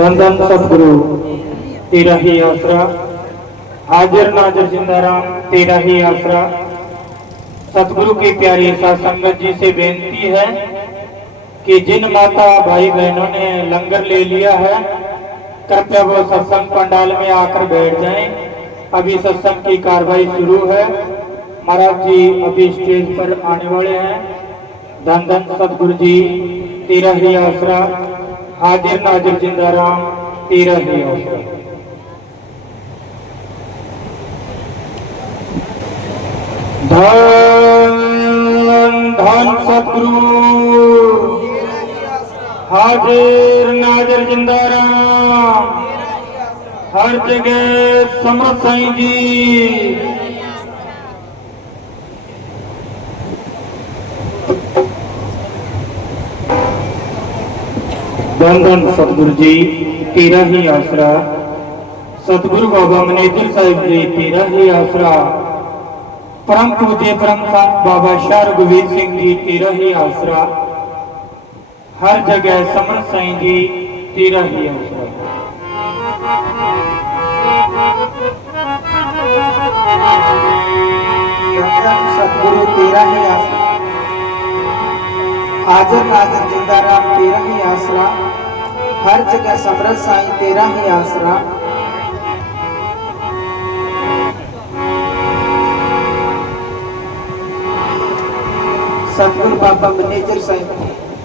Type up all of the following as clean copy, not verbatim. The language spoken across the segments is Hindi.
धन धन सतगुरु तेरा ही आसरा, हाजिर नाजिर जिंदाराम तेरा ही आसरा। सतगुरु की प्यारी साध संगत जी से बेनती है कि जिन माता भाई बहनों ने लंगर ले लिया है कृपया वो सत्संग पंडाल में आकर बैठ जाएं। अभी सत्संग की कार्रवाई शुरू है। महाराज जी अभी स्टेज पर आने वाले हैं। धन धन सतगुरु जी तेरा ही आसरा, हाजिर नाजिर जिंदाराम तेरा ही आसरा। धन धन सतगुरु हाजिर नाजिर जिंदाराम, हर जगह समर्थ साईं जी। धन धन सतगुरु जी तेरा ही आसरा, सतगुरु बाबा मनेजर साहिब जी तेरा ही आसरा, परम पूज्य परम संत बाबा शाह रघुवीर सिंह जी तेरा ही आसरा, हर जगह समर साईं जी तेरा ही आसरा। सतगुरु तेरा ही आसरा, हाजिर नाजिर जिंदाराम तेरा ही आसरा, हर जगह समरथ साईं तेरा ही आसरा। सतगुरु बाबा मैनेजर साईं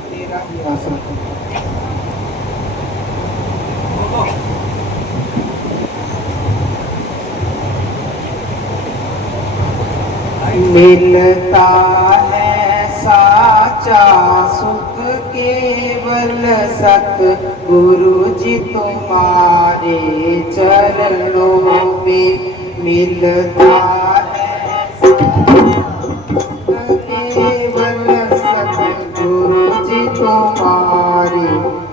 तेरा ही आसरा। मिलता है साचा सुख केवल सतगुरु जी तुम्हारे चरणों में। मिलता है केवल सतगुरु जी तुम्हारे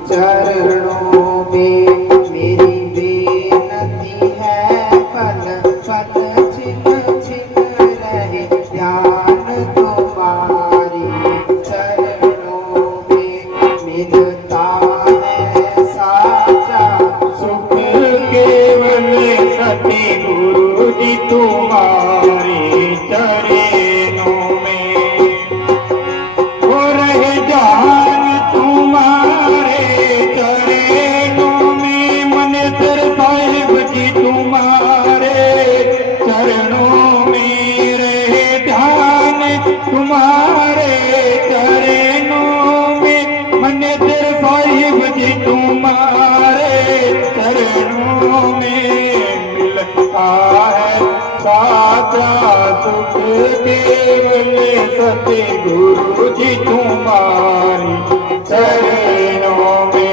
चरणों में। मेरी बेनती है पल पल छिन छिन रहे ध्यान तुम्हारे चरणों में। मिलता है साचा सुख केवल सतगुरु जी तुम्हारे चरणों में, हो रहे जान तुम्हारे चरणों में। मनेजर साहिब जी तुम्हारे चरणों में, रहे ध्यान तुम्हारे चरणों में। मनेजर साहिब जी तुम्हारे चरणों में। मिलता है साचा सुख केवल सतगुरु जी तुम्हारे चरणों में।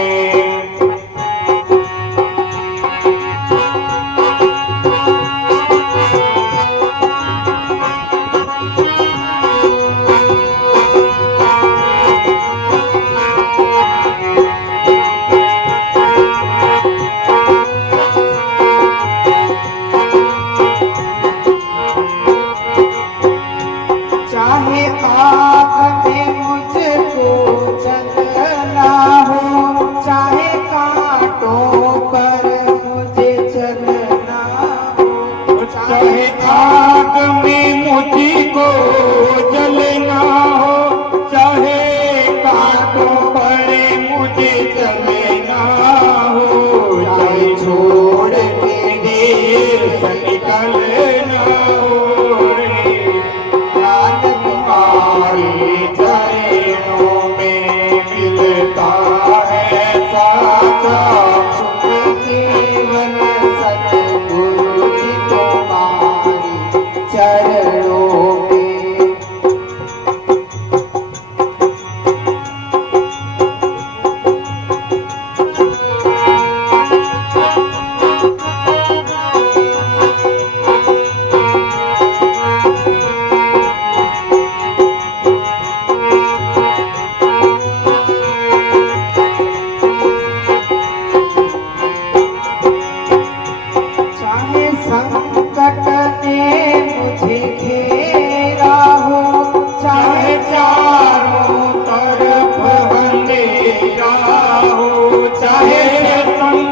चाहे आग में मुझको जलना हो, चाहे कांटों पर मुझे चलना हो। चाहे आग में मुझको जलना हो, चाहे कांटों पर मुझे चलना हो। चाहे छोड़ के देश निकलना हो रे, ध्यान तुम्हारे चरणों में। मिलता है साचा सुख केवल सतगुरु जी तुम्हारे चरणों में। चाहे संकट ने मुझे घेरा हो, चाहे चारों तरफ अंधेरा हो, चाहे संकट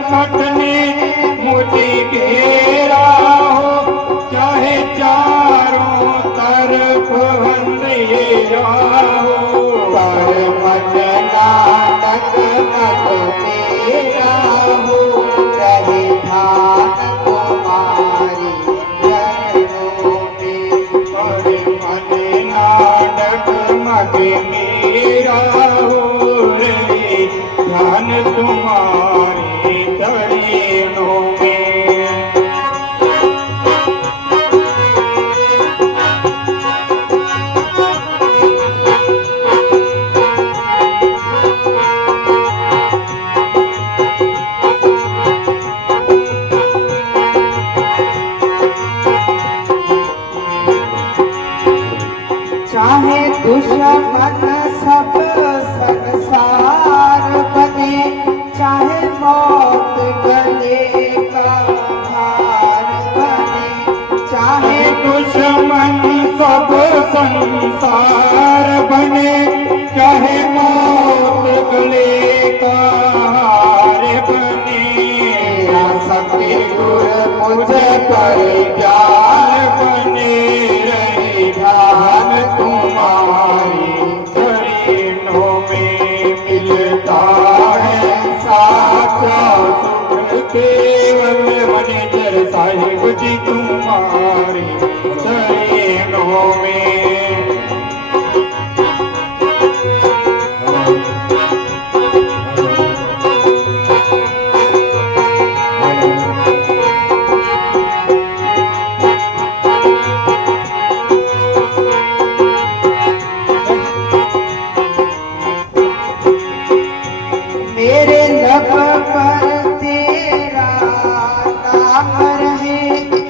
मुझे पर ज्ञान बने रहे ध्यान तुम्हारी चरणों में मिलता है साचा सुख केवल मनिजर साहिब जी तुम्हारे चरणों में। मेरे लब पर तेरा नाम रहे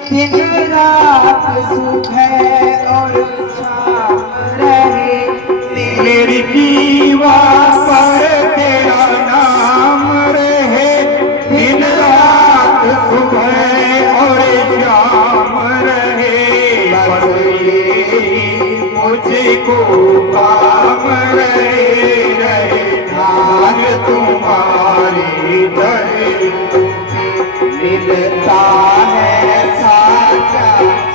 दिन रात सुबह और शाम रहे। मेरी जीवा पर तेरा नाम रहे दिन रात सुबह और शाम रहे। बस ये मुझको काम रहे ध्यान तुम्हारी दर मिलता है साचा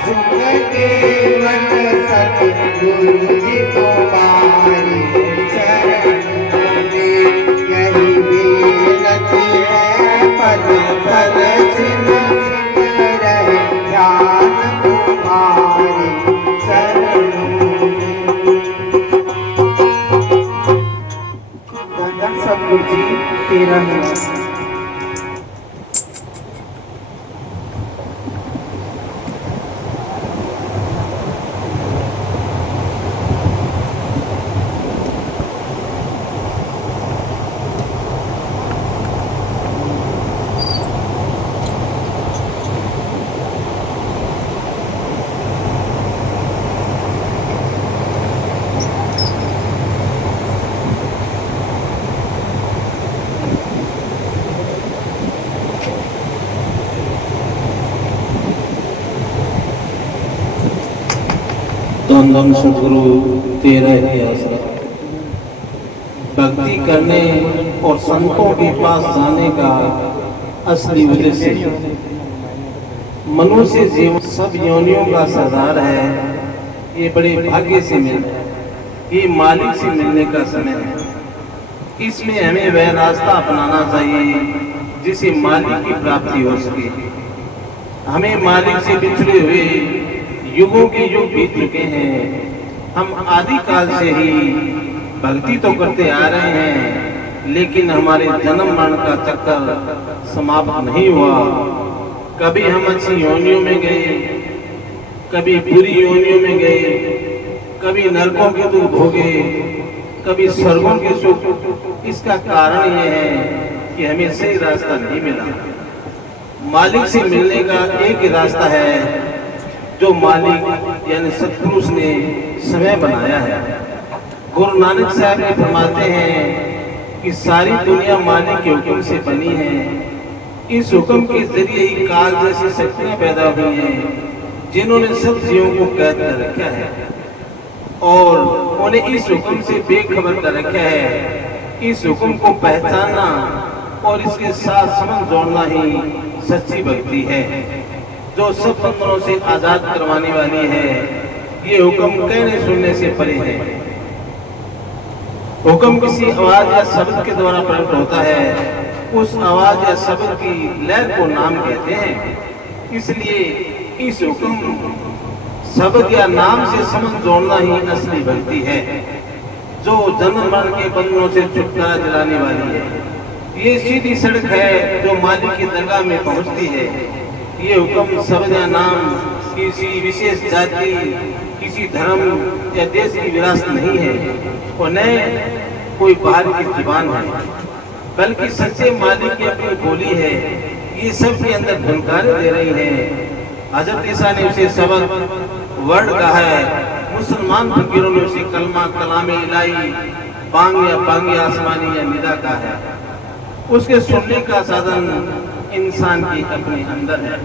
सुख केवल सतगुरु जी तुम्हारी चरण में। यही बेनती है पल पल छिन छिन रहे ध्यान तुम्हारे चरणों में। धन सतगुरु जी तेरा है। धन धन सतगुरु तेरा ही आसरा। भक्ति करने और संतों के पास जाने का असली उद्देश्य मनुष्य जीवन सब योनियों का सरदार है। ये बड़े भाग्य से मिलता है, ये मालिक से मिलने का समय है। इसमें हमें वह रास्ता अपनाना चाहिए जिसे मालिक की प्राप्ति हो सके। हमें मालिक से बिछड़े हुए युगों के युग बीत चुके हैं। हम आदि काल से ही भक्ति तो करते आ रहे हैं, लेकिन हमारे जन्म मरण का चक्कर समाप्त नहीं हुआ। कभी हम अच्छी योनियों में गए, कभी बुरी योनियों में गए, कभी नरकों के दुख भोगे, कभी स्वर्गों के सुख। इसका कारण यह है कि हमें सही रास्ता नहीं मिला। मालिक से मिलने का एक ही रास्ता है जो मालिक यानी सतपुरुष ने समय बनाया है। गुरु नानक साहब ये फरमाते हैं कि सारी दुनिया मालिक के हुक्म से बनी है। इस हुक्म के जरिए ही काल जैसी शक्तियां पैदा हुई हैं जिन्होंने सब जीवों को कैद कर रखा है और उन्हें इस हुक्म से बेखबर कर रखा है। इस हुक्म को पहचानना और इसके साथ संबंध जोड़ना ही सच्ची भक्ति है, जो सब बंधनों से आजाद करवाने वाली है। ये हुक्म कहने सुनने से परे है। हुक्म किसी आवाज या शब्द के द्वारा प्रकट होता है। उस आवाज या शब्द की लहर को नाम कहते हैं। इसलिए इस हुक्म शब्द या नाम से संबंध जोड़ना ही असली भक्ति है, जो जन्म मरण के बंधनों से छुटकारा दिलाने वाली है। ये सीधी सड़क है जो मालिक की दरगाह में पहुंचती है। ये हुक्म शब्द या नाम किसी विशेष जाति, किसी धर्म या देश की विरासत नहीं है और न कोई बाहर की जुबान है, बल्कि सच्चे मालिक की अपनी बोली है। ये सब के अंदर धनकारे दे रही है। हजरत ईसा ने उसे सबक वर्ड कहा है। मुसलमान फकीरों ने उसे कलमा कलामे इलाही बांग या बांगी आसमानी या निदा कहा है। उसके सुनने का साधन इंसान की अपने अंदर है।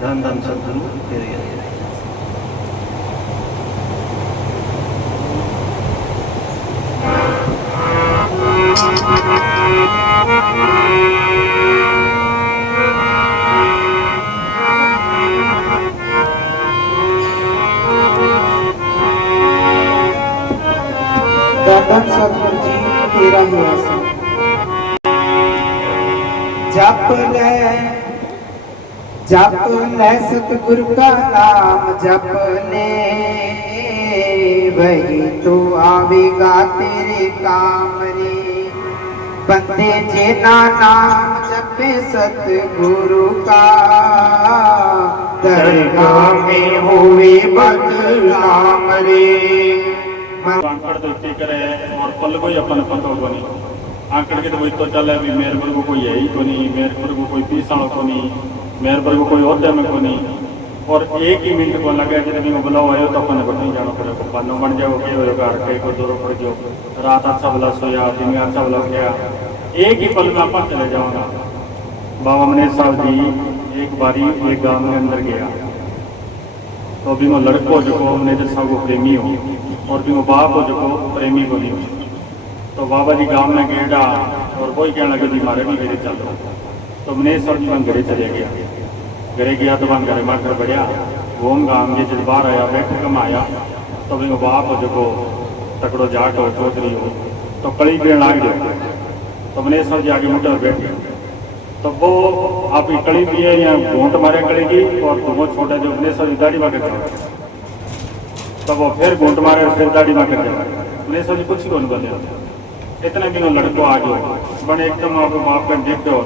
धन धन सद्गुरु तेरे। ही आसरा। जप ले सतगुरु का नाम जप ले, वही तो आवेगा तेरे काम रे। बंदे जेना नाम जपे सतगुरु का, दरगाह में हुए बदनाम रे। आंकड़ तो इतने करे और पल को ही अपन पता को नहीं आंकड़ के तो वही तो चल है भी मेरे पर को कोई है ही को नहीं, मेरे पर को कोई पीसाणो को नहीं, मेरे पर को कोई औहदे में को नहीं। और एक ही मिनट को लगे जब भी बुलाओ आयो तो अपन बटनी जाना पड़ेगा, पानो बन जाओ के होगा के को दूर पड़ जाओ, रात अच्छा भला सोया दिन में अच्छा भला गया, एक ही पल में अपन चले जाऊंगा। बाबा मनेश साहब जी एक बारी एक गांव के अंदर गया तो अभी वो लड़को जो मैनेजर साहब को प्रेमी हो और भी वो बाप हो जो प्रेमी को नहीं हो। तो बाबा जी गांव में गेड़ा और कोई कहने लगे जी मारे भी घरे चल रहा। तो मनेश साहब जी घरे चले गया, घरे गया तो वहाँ घरे मार बढ़िया घूम गाँव में जब बाहर आया बैठ कम आया तो भी वो बाप हो जो तकड़ो जाट हो चौधरी हो तो कड़ी पीण लाग गया। तो मनेश साहब जी आगे मुंडे पर बैठ गए तो वो आप कड़ी पिए या घूंट मारे कड़ी की और वो छोटा जो मनेश साहब दाढ़ी मार कर तो वो फिर घूंट मारे और फिर दाढ़ी मार कर जाए। मनेश साहब जी कुछ को नहीं बोले, इतने भी वो लड़को आ गयो बड़े एकदम आप बाप का देखते हो।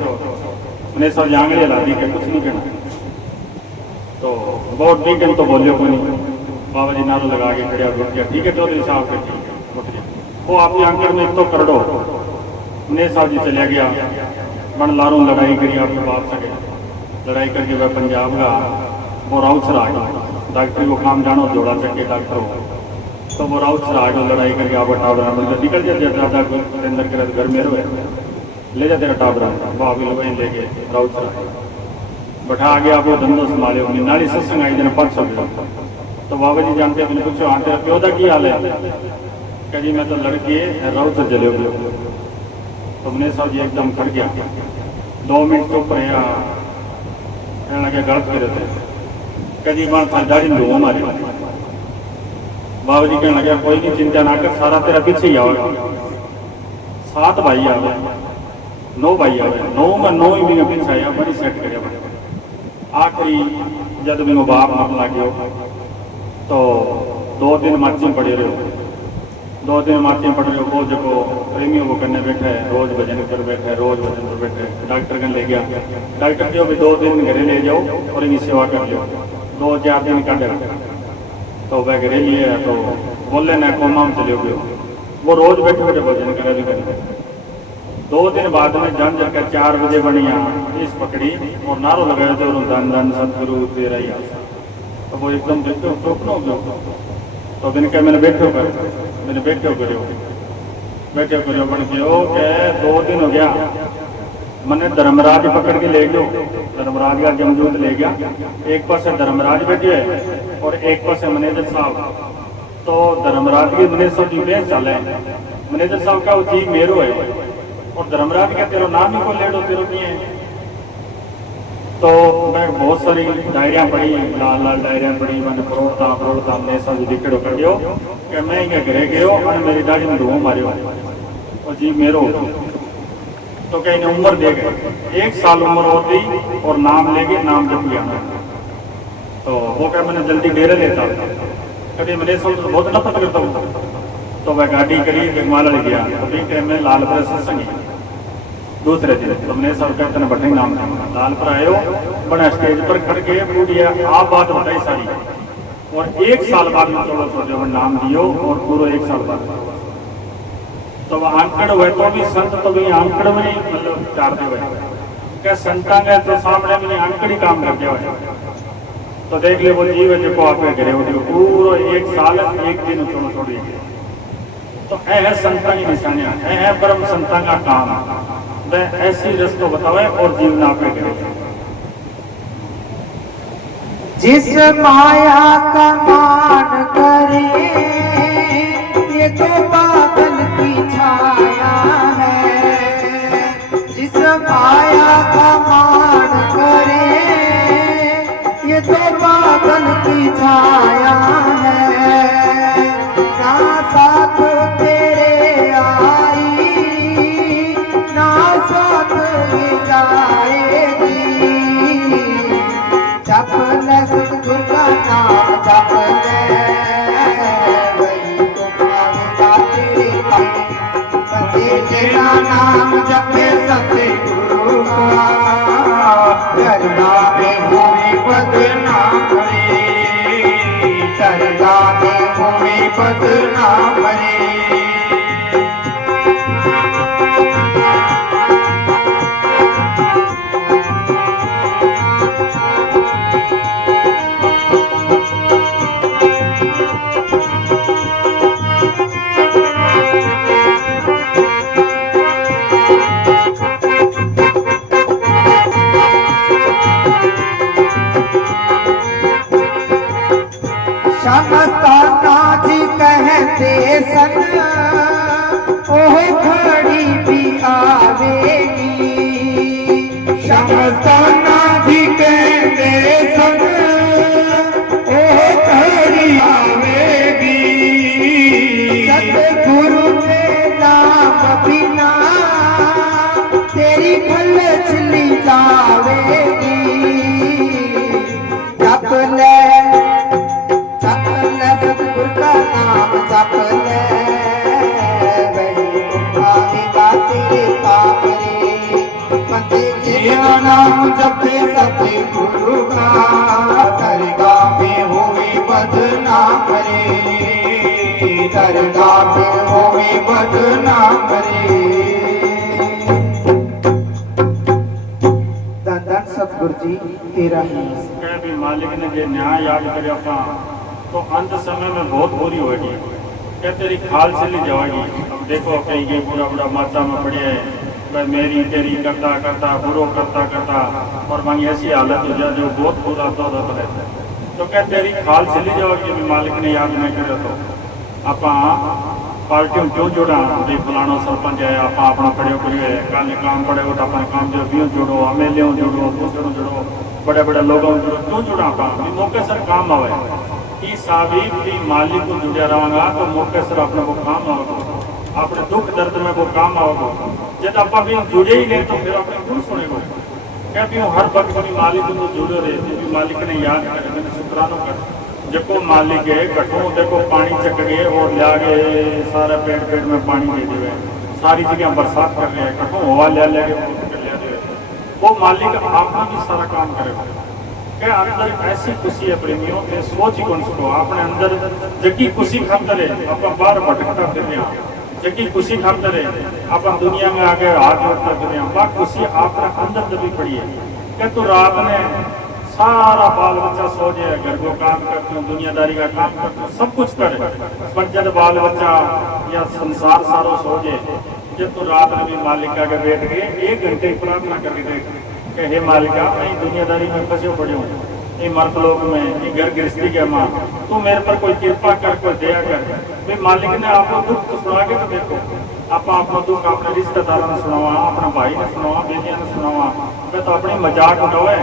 मनेश साहब जी आंगली ला दी के कुछ नहीं कहना तो बहुत ठीक है तो बोलियो को नहीं। बाबा जी नारो लगा के खड़े उठ गया, ठीक है चौधरी साहब के ठीक है उठ गया। वो आपकी आंकड़ में तो कर दो। मनेश साहब जी चले गया मन लारों लड़ाई करी आपके बाप से, लड़ाई करके वह पंजाब का वो राउत सर आ गया डॉक्टर को काम जानो जोड़ा चक्के डॉक्टर हो तो वो राउत सर आ गया लड़ाई करके आप टावरा मतलब निकल जाते दादा अंदर के घर में रहे ले जाते टावरा वहाँ भी वहीं ले गए राउत सर बैठा आ गया वो धंधो संभाले होंगे नाली सत्संग आई दिन 500 तो बाबा जी जानते अपने पूछो आते प्यो का की हाल है क्या जी मैं तो लड़के राउत सर चले गए। तो मनेश साहब जी एकदम खड़ गया 2 मिनट चुप रहा कहने लगे गलत करे थे कभी बार था दाढ़ी दो हमारे बाबा जी कहने लगे कोई नहीं चिंता ना कर सारा तेरा पीछे ही आवेगा। 7 भाई आवे 9 भाई आवे 9 में 9 ही भी पीछे आया बड़ी सेट करे। आखिरी जब भी वो बाप मत लगे तो 2 दिन मर्जी पड़े रहे 2 दिन मार्चिंग पड़ रहे हो जो प्रेमियों को करने बैठे है रोज भजन पर बैठे रोज भजन पर बैठे डॉक्टर कन ले गया डॉक्टर को भी 2 दिन घरे ले जाओ और इनकी सेवा कर लो 2-4 दिन काटे तो वह घरे लिए तो बोले ना कोमा में चले गए वो रोज बैठे बैठे भजन करे 2 दिन बाद में जन जगह 4 बजे बढ़िया इस पकड़ी और नारो लगाए थे और धन धन सतगुरु तेरा ही आशा तो वो एकदम देखते टोकनो तो मैंने कहा मैंने बैठो करो बन गयो के 2 दिन हो गया मैंने धर्मराज पकड़ के ले गयो धर्मराज का जमदूत ले गया एक पास धर्मराज बैठे और एक पास मैनेजर साहब तो धर्मराज के मैनेजर साहब जी में चले मैनेजर साहब का वो जी मेरो है और धर्मराज का तेरा नाम ही को ले लो तेरो नहीं है। तो मैं बहुत सारी डायरियाँ पढ़ी लाल लाल डायरियाँ पढ़ी मैंने प्रोड़ता हमने सब लिखड़ो कर दियो कि मैं इनके घरे गयो और मेरी दाढ़ी में धुआं मारे और जी मेरो तो कहीं उम्र दे गए 1 साल उम्र होती और नाम ले गए नाम जब गया तो वो क्या मैंने जल्दी डेरे लेता कभी मैंने सब बहुत नफरत करता हूँ तो वह गाड़ी करी जगमाला ले गया तो भी टाइम में लाल पर सत्संग दूसरे दिन तो मैंने सब कहते बठे नाम लाल पर आयो बड़ा स्टेज पर खड़ के पूरी आप बात बताई सारी और 1 साल बाद में 1600 नाम दियो और पूरा 1 साल बाद तो वह आंकड़ हुए तो भी संत तो भी आंकड़ में ही मतलब चारते हुए क्या संता ने तो सामने में आंकड़ ही काम करते हुए तो देख ले वो जीव जो आप घरे हो पूरा 1 साल 1 दिन छोड़ी तो है संता की निशानियां है परम संता का काम वह ऐसी रस्तो बतावे और जीवन आप करे जिस माया का मान करे ये तो बादल की छाया है जिस माया का मान करे ये तो बादल की छाया है ना साथ तेरे आई शमस्ताना जी कहते सन ओह घड़ी भी आवेगी। शमस्ताना जी कहते सन ओह घड़ी आवेगी। सतगुरु के नाम बिना तेरी भल चली जावेगी। जप ले सतगुरु का नाम जप ले वही आएगा तेरे काम रे। बंदे तेरा नाम जपे सतगुरु का दरगाह में होवे बदनाम रे। दरगाह में होवे बदनाम रे। धन सतगुरु जी तेरा ही कह भी मालिक ने जे न्याय याद करे अपना तो अंत समय में बहुत बुरी होगी। क्या तेरी खाल चली जाएगी। अब देखो कहीं ये बुरा बुरा माचा में पड़े है, वह मेरी तेरी करता करता बुरो करता करता और वहीं ऐसी हालत हो जाए जो बहुत बुरा दौलत रहता है। तो क्या तेरी खाल चली जाएगी भी मालिक ने याद नहीं करे तो आप पार्टियों क्यों जुड़ा भी फलाना सरपंच है आप अपना पढ़ो करियो है कल काम पड़े तो अपने काम जो भी जुड़ो एमएलए जुड़ो दूसरों जुड़ो बड़े बड़े लोगों जुड़ो क्यों जुड़ा आप मौके सर काम आवे कि साबित भी मालिक को जुड़े रहांगा तो मौके सर अपने को काम आओगे अपने दुख दर्द में वो काम आओगे। जब आप भी जुड़े ही नहीं तो फिर अपने क्यों सुनेगा। क्या भी हर वक्त भी मालिक को जुड़े रहे भी मालिक ने याद करे मैंने शुक्राना कर जको मालिक है कठों देखो पानी चक गए और लिया गए सारे पेड़ पेड़ में पानी दे दिए सारी जगह बरसात कर रहे हैं कठों हवा ले वो मालिक आपका भी सारा काम करेगा। क्या अंदर ऐसी खुशी है प्रेमियों के सोच ही कौन सको अपने अंदर जकी खुशी खातर है आप बाहर भटकता फिर जकी खुशी खातर है आप दुनिया में आगे हाथ जोड़ता फिर वह खुशी आपका अंदर दबी पड़ी है। क्या तो रात में सारा बाल बच्चा सो जाए घर को काम करते हो दुनियादारी का काम करते हो सब कुछ करे पर जब बाल बच्चा या संसार सारो सो जाए जब तो रात में भी मालिक आगे बैठ गए 1 घंटे प्रार्थना करके देख कि हे मालिका मैं दुनियादारी में फंसे पड़े हूँ ये मर्द लोग में ये घर गृहस्थी के माँ तू मेरे पर कोई कृपा कर कोई दया कर भाई मालिक ने आपको दुख तो सुना के तो देखो आप अपना दुख अपने रिश्तेदारों ने सुनावा अपने भाई ने सुनावा बेटिया ने सुनावा मैं तो अपनी मजाक उठावे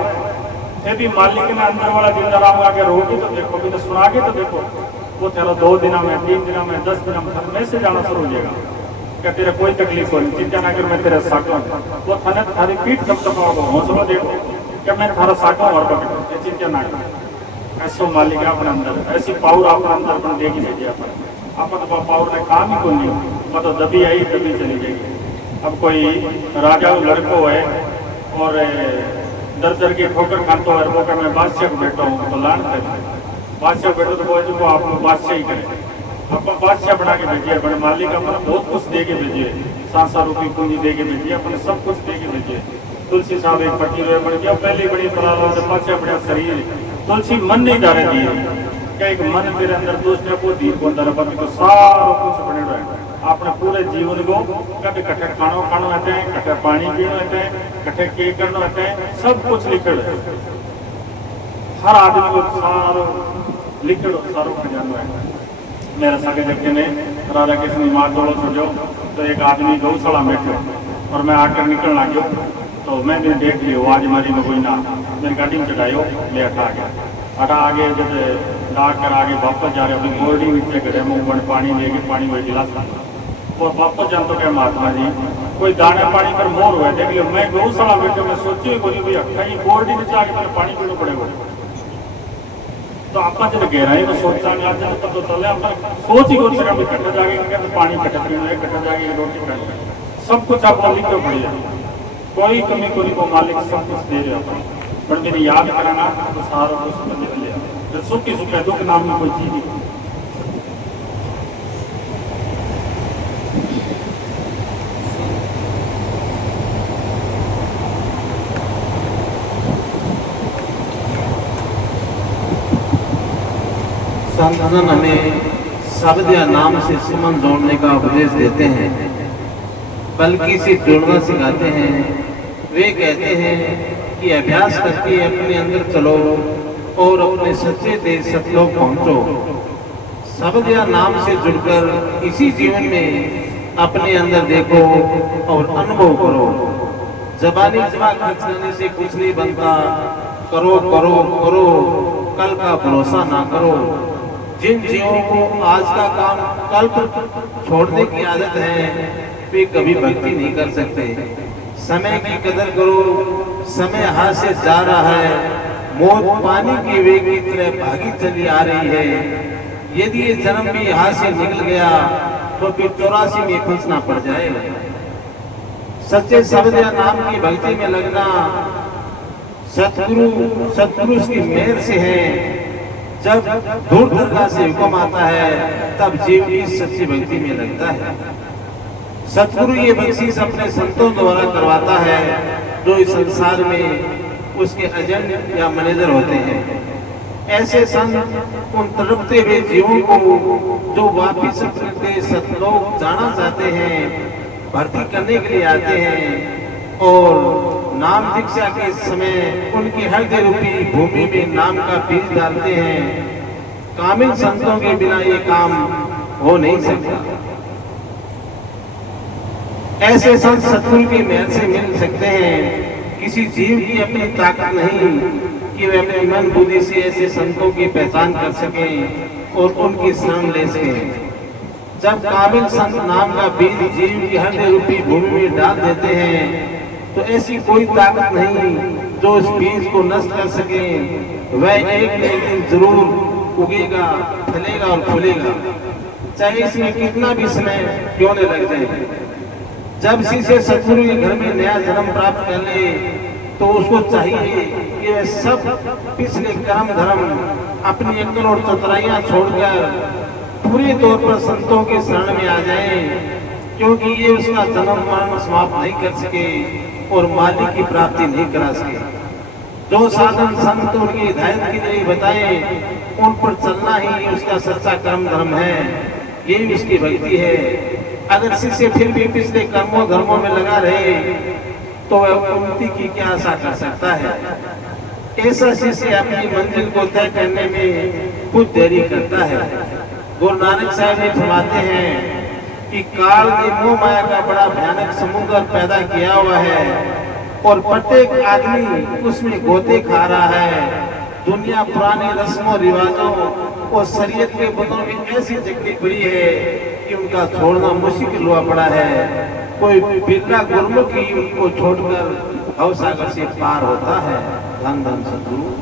फिर भी मालिक ने अंदर वाला जिंदा राम आगे रोगी तो देखो भी तो सुना के तो देखो वो चलो 2 दिन में 3 दिन में 10 दिन में घर में से जाना शुरू हो जाएगा। क्या तेरा कोई तकलीफ हो चिंता ना कर मैं तेरा साका वो थाने थारी पीठ थपथपाओगे हौसला देखो क्या मैं थारा साका और पकड़ चिंता ना कर ऐसो मालिक अपने अंदर ऐसी पावर अपने अंदर अपन देगी भेजे अपन तो पावर ने काम ही को नहीं मतलब दबी आई दबी चली जाएगी। अब कोई राजा लड़को है और दर दर की ठोकर खाते हो वो मैं बादशाह को बैठा हूँ तो लान कर बादशाह बैठो तो बोझ को आप बादशाह ही करें आप बादशाह बना के भेजिए अपने मालिक अपना बहुत कुछ दे के भेजिए 700 रुपये पूंजी दे के भेजिए अपने सब कुछ दे के भेजिए। तुलसी साहब एक पति रोए बन गया पहले बड़ी पराल बादशाह बड़ा शरीर तुलसी मन नहीं डाले दिए क्या एक मन मेरे अंदर दोस्त है वो धीर को अंदर बाकी तो सारा कुछ बने रहे अपने पूरे जीवन को कभी कट्ठे खानो खानो आते हैं कट्ठे पानी पीनो आते हैं कट्ठे के करना आते हैं सब कुछ लिखड़ हर आदमी को सारो लिखड़ सारो खजाना है। मेरे सगे जबकि ने राजा किसी मार दौड़ो छोड़ो तो एक आदमी गौशाला में बैठो और मैं आकर निकलना गयो तो मैंने देख लियो आज हमारी में कोई ना मेरी गाड़ी में चढ़ायो ले हटा गया हटा आगे जब डाक कर आगे वापस जा रहे अपनी गोल्डी नीचे गए मुँह बन पानी लेके पानी में गिलास और वापस जान तो क्या महात्मा जी कोई दाने पानी पर मोर हुआ देख लियो मैं गौशाला बैठे मैं सोची हुई बोली भैया कहीं गोल्डी नीचे आगे मैंने पानी पीना पड़ेगा तो आप जब गहराई में सोचता तब तो चले आप सोच ही सोच सका कट्ठा जाके तो पानी कट्ठा पीना है कट्ठा जाके रोटी खानी सब कुछ आपको लिख के पड़ेगा कोई कमी कोई को मालिक सब कुछ दे रहे अपन पर मेरी याद कराना तो सारा कुछ निकल लिया सुख ही सुख है दुख नाम में कोई चीज नहीं। संतजन हमें शब्द या नाम से सुमन जोड़ने का उपदेश देते हैं बल्कि इसे जोड़ना सिखाते हैं। वे कहते हैं कि अभ्यास करके अपने अंदर चलो और अपने सच्चे देश सतलोक पहुंचो। शब्द या नाम से जुड़कर इसी जीवन में अपने अंदर देखो और अनुभव करो। जबानी दिमाग खर्च करने से कुछ नहीं बनता। करो करो करो, कल का भरोसा ना करो। जिन जीवों को आज का काम कल तक छोड़ने की आदत है वे कभी भक्ति नहीं कर सकते। समय की कदर करो, समय हाथ से जा रहा है। मौत पानी की वेग की तरह भागी चली आ रही है। यदि ये जन्म भी हाथ से निकल गया तो फिर 84 में फंसना पड़ जाएगा। सच्चे शब्द या नाम की भक्ति में लगना सतगुरु की मेहर से है। जब दूर दरगाह से हुक्म आता है तब जीव की सच्ची भक्ति में लगता है। सतगुरु ये बख्शीश अपने संतों द्वारा करवाता है जो इस संसार में उसके एजेंट या मैनेजर होते हैं। ऐसे संत उन तड़पते हुए जीवों को जो वापिस अपने सतलोक जाना चाहते हैं भर्ती करने के लिए आते हैं और नाम दीक्षा के समय उनकी हृदय रूपी भूमि में नाम का बीज डालते हैं। कामिल संतों के बिना ये काम हो नहीं सकता। ऐसे संत सतगुरु की मेहर से मिल सकते हैं। किसी जीव की अपनी ताकत नहीं कि वे अपने मन बुद्धि से ऐसे संतों की पहचान कर सकें और उनकी शरण ले सकें। जब काबिल संत नाम का बीज जीव की हृदय रूपी भूमि में डाल देते हैं तो ऐसी कोई ताकत नहीं जो उस बीज को नष्ट कर सके। वह एक दिन जरूर उगेगा, फलेगा और फूलेगा, चाहे इसमें कितना भी समय क्यों न लग जाए। जब किसी सतगुरु के घर में नया जन्म प्राप्त कर ले तो उसको चाहिए कि वह सब पिछले कर्म धर्म अपनी अक्ल और चतुराइयां छोड़कर पूरे तौर पर संतों के शरण में आ जाए, क्योंकि ये उसका जन्म मरण समाप्त नहीं कर सके और मालिक की प्राप्ति नहीं करा सके। जो साधन संत उनकी हिदायत के लिए बताए उन पर चलना ही उसका सच्चा कर्म धर्म है, यही उसकी भक्ति है। अगर शिष्य फिर भी पिछले कर्मों धर्मों में लगा रहे तो वह उन्नति की क्या आशा कर सकता है। ऐसा शिष्य अपनी मंजिल को तय करने में कुछ देरी करता है। गुरु नानक साहब ये फरमाते हैं कि काल ने मोह माया का बड़ा भयानक समुद्र पैदा किया हुआ है और प्रत्येक आदमी उसमें गोते खा रहा है। दुनिया पुराने रस्मों रिवाजों और शरीयत के बंधों में ऐसी जगती पड़ी है कि उनका छोड़ना मुश्किल हुआ पड़ा है। कोई बिरला गुरमुख ही उनको छोड़कर भवसागर से पार होता है। धन धन सतगुरु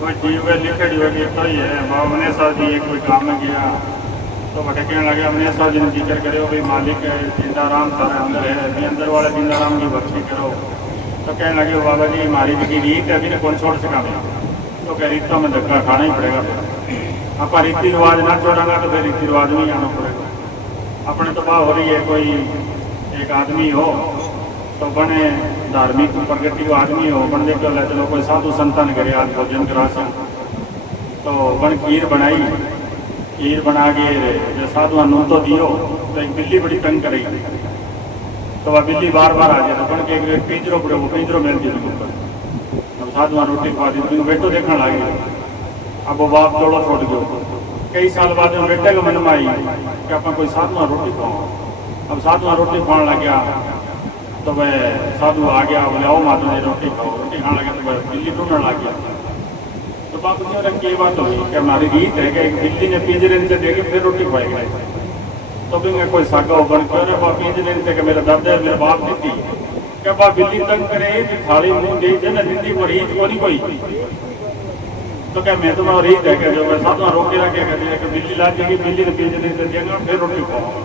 कोई जीव लिखे जो तो ही है बाबने साहब जी कोई काम में गया तो बटे कहने लगे हमने साहब जी ने जिक्र करे भाई मालिक है जिंदाराम सारे अंदर है भी अंदर वाले जिंदाराम की भक्ति करो। तो कहने लगे बाबा जी हमारी भी रीत है अभी ने कौन छोड़ सका मैं तो कह रीत तो हमें धक्का खाना ही पड़ेगा। आप रीति रिवाज ना छोड़ांगा तो फिर रीति रिवाज में ही आना पड़ेगा। अपने तो बात हो रही है कोई एक आदमी हो तो बने धार्मिक प्रगति को आदमी हो बन देख चलो कोई साधु संतान करे आज भोजन करा तो बन खीर बनाई, खीर बना के जो साधु नून तो दियो तो एक बिल्ली बड़ी तंग करेगी तो वह बिल्ली बार बार आ जाए तो बन के एक पिंजरों पड़े वो पिंजरों मेल दी ऊपर अब साधु रोटी खवा दी बेटो देखने लगे। अब वो बाप जोड़ो छोड़ दो कई साल बाद में बेटे के मन में आई कि अपन कोई साधु रोटी खाओ। अब साधु रोटी खाने लग गया तो वह साधु आ गया बोले आओ माता ने रोटी खाओ। रोटी खाने लगे तो वह बिल्ली ढूंढने लग गया। तो बाप की बात होगी कि हमारी रीत है कि एक बिल्ली ने पिंजरे से देखे फिर रोटी खुआएगा। तो फिर मैं कोई सागा बन कर पिंजरे से मेरा दादा मेरा बाप दी थी क्या बाप बिल्ली तंग करे थाली मुंह दे जन दी पर रीत को नहीं कोई तो क्या मैं तो रीत है कि जो मैं साधु रोटी रखे कि बिल्ली ला देगी बिल्ली ने पिंजरे से देगा फिर रोटी खाओ।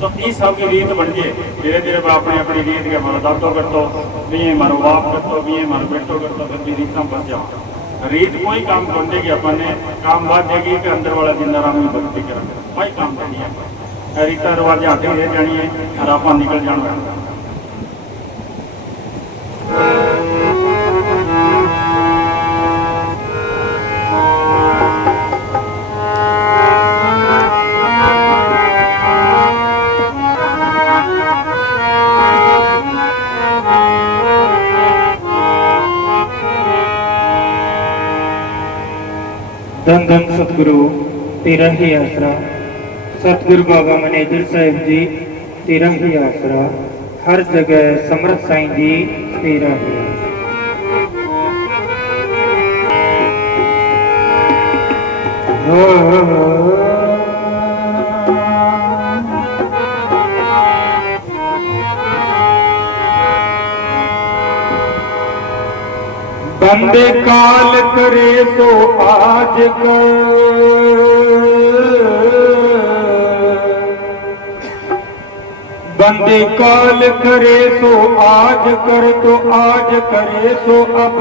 तो इस सब की रीत बन जाए धीरे धीरे अपनी अपनी रीत के हमारा दादो कर दो भी हमारा बाप कर दो भी हमारा बेटो कर दो फिर भी रीत बन जाओ। रीत कोई काम कर देगी अपन ने काम बात देगी कि अंदर वाला जिंदाराम में भक्ति करें कोई काम देनी है। रीता रिवाज आते रह जानी है और आप निकल जाना। धन धन सतगुरु तेरा ही आसरा। सतगुरु बाबा मैनेजर साहिब जी तेरा ही आसरा। हर जगह समर्थ साईं जी तेरा ही आसरा। बंदे काल करे तो आज कर, बंदे काल करे तो आज कर, तो आज करे तो अब।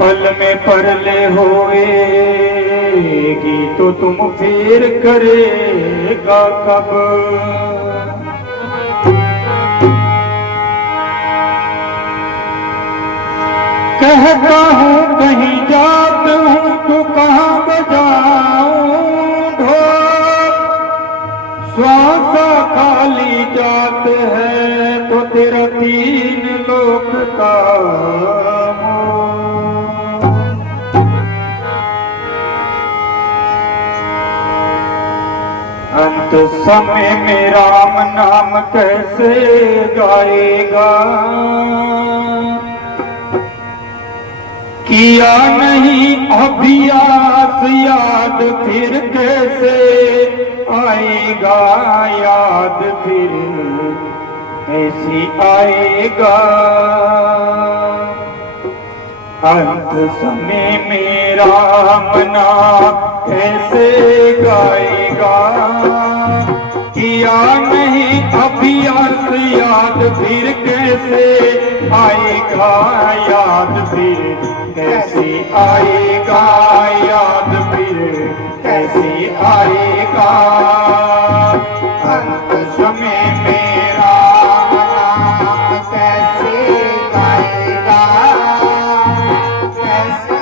पल में परले होएगी तो तुम फिर करेगा कब। कहता हूँ कहीं जात हूँ तो कहाँ बजाऊं ढोल। श्वासा खाली जात है तो तेरा तीन लोक का अंत समय में राम नाम कैसे गाएगा। किया नहीं अभ्यास याद फिर कैसे आएगा, याद फिर कैसी आएगा। अंत समय में राम नाम कैसे गाएगा। किया नहीं अभ्यास याद फिर कैसे आएगा, याद फिर कैसे आएगा, याद फिर कैसे आएगा। अंत समय में राम नाम कैसे गाएगा। कैसे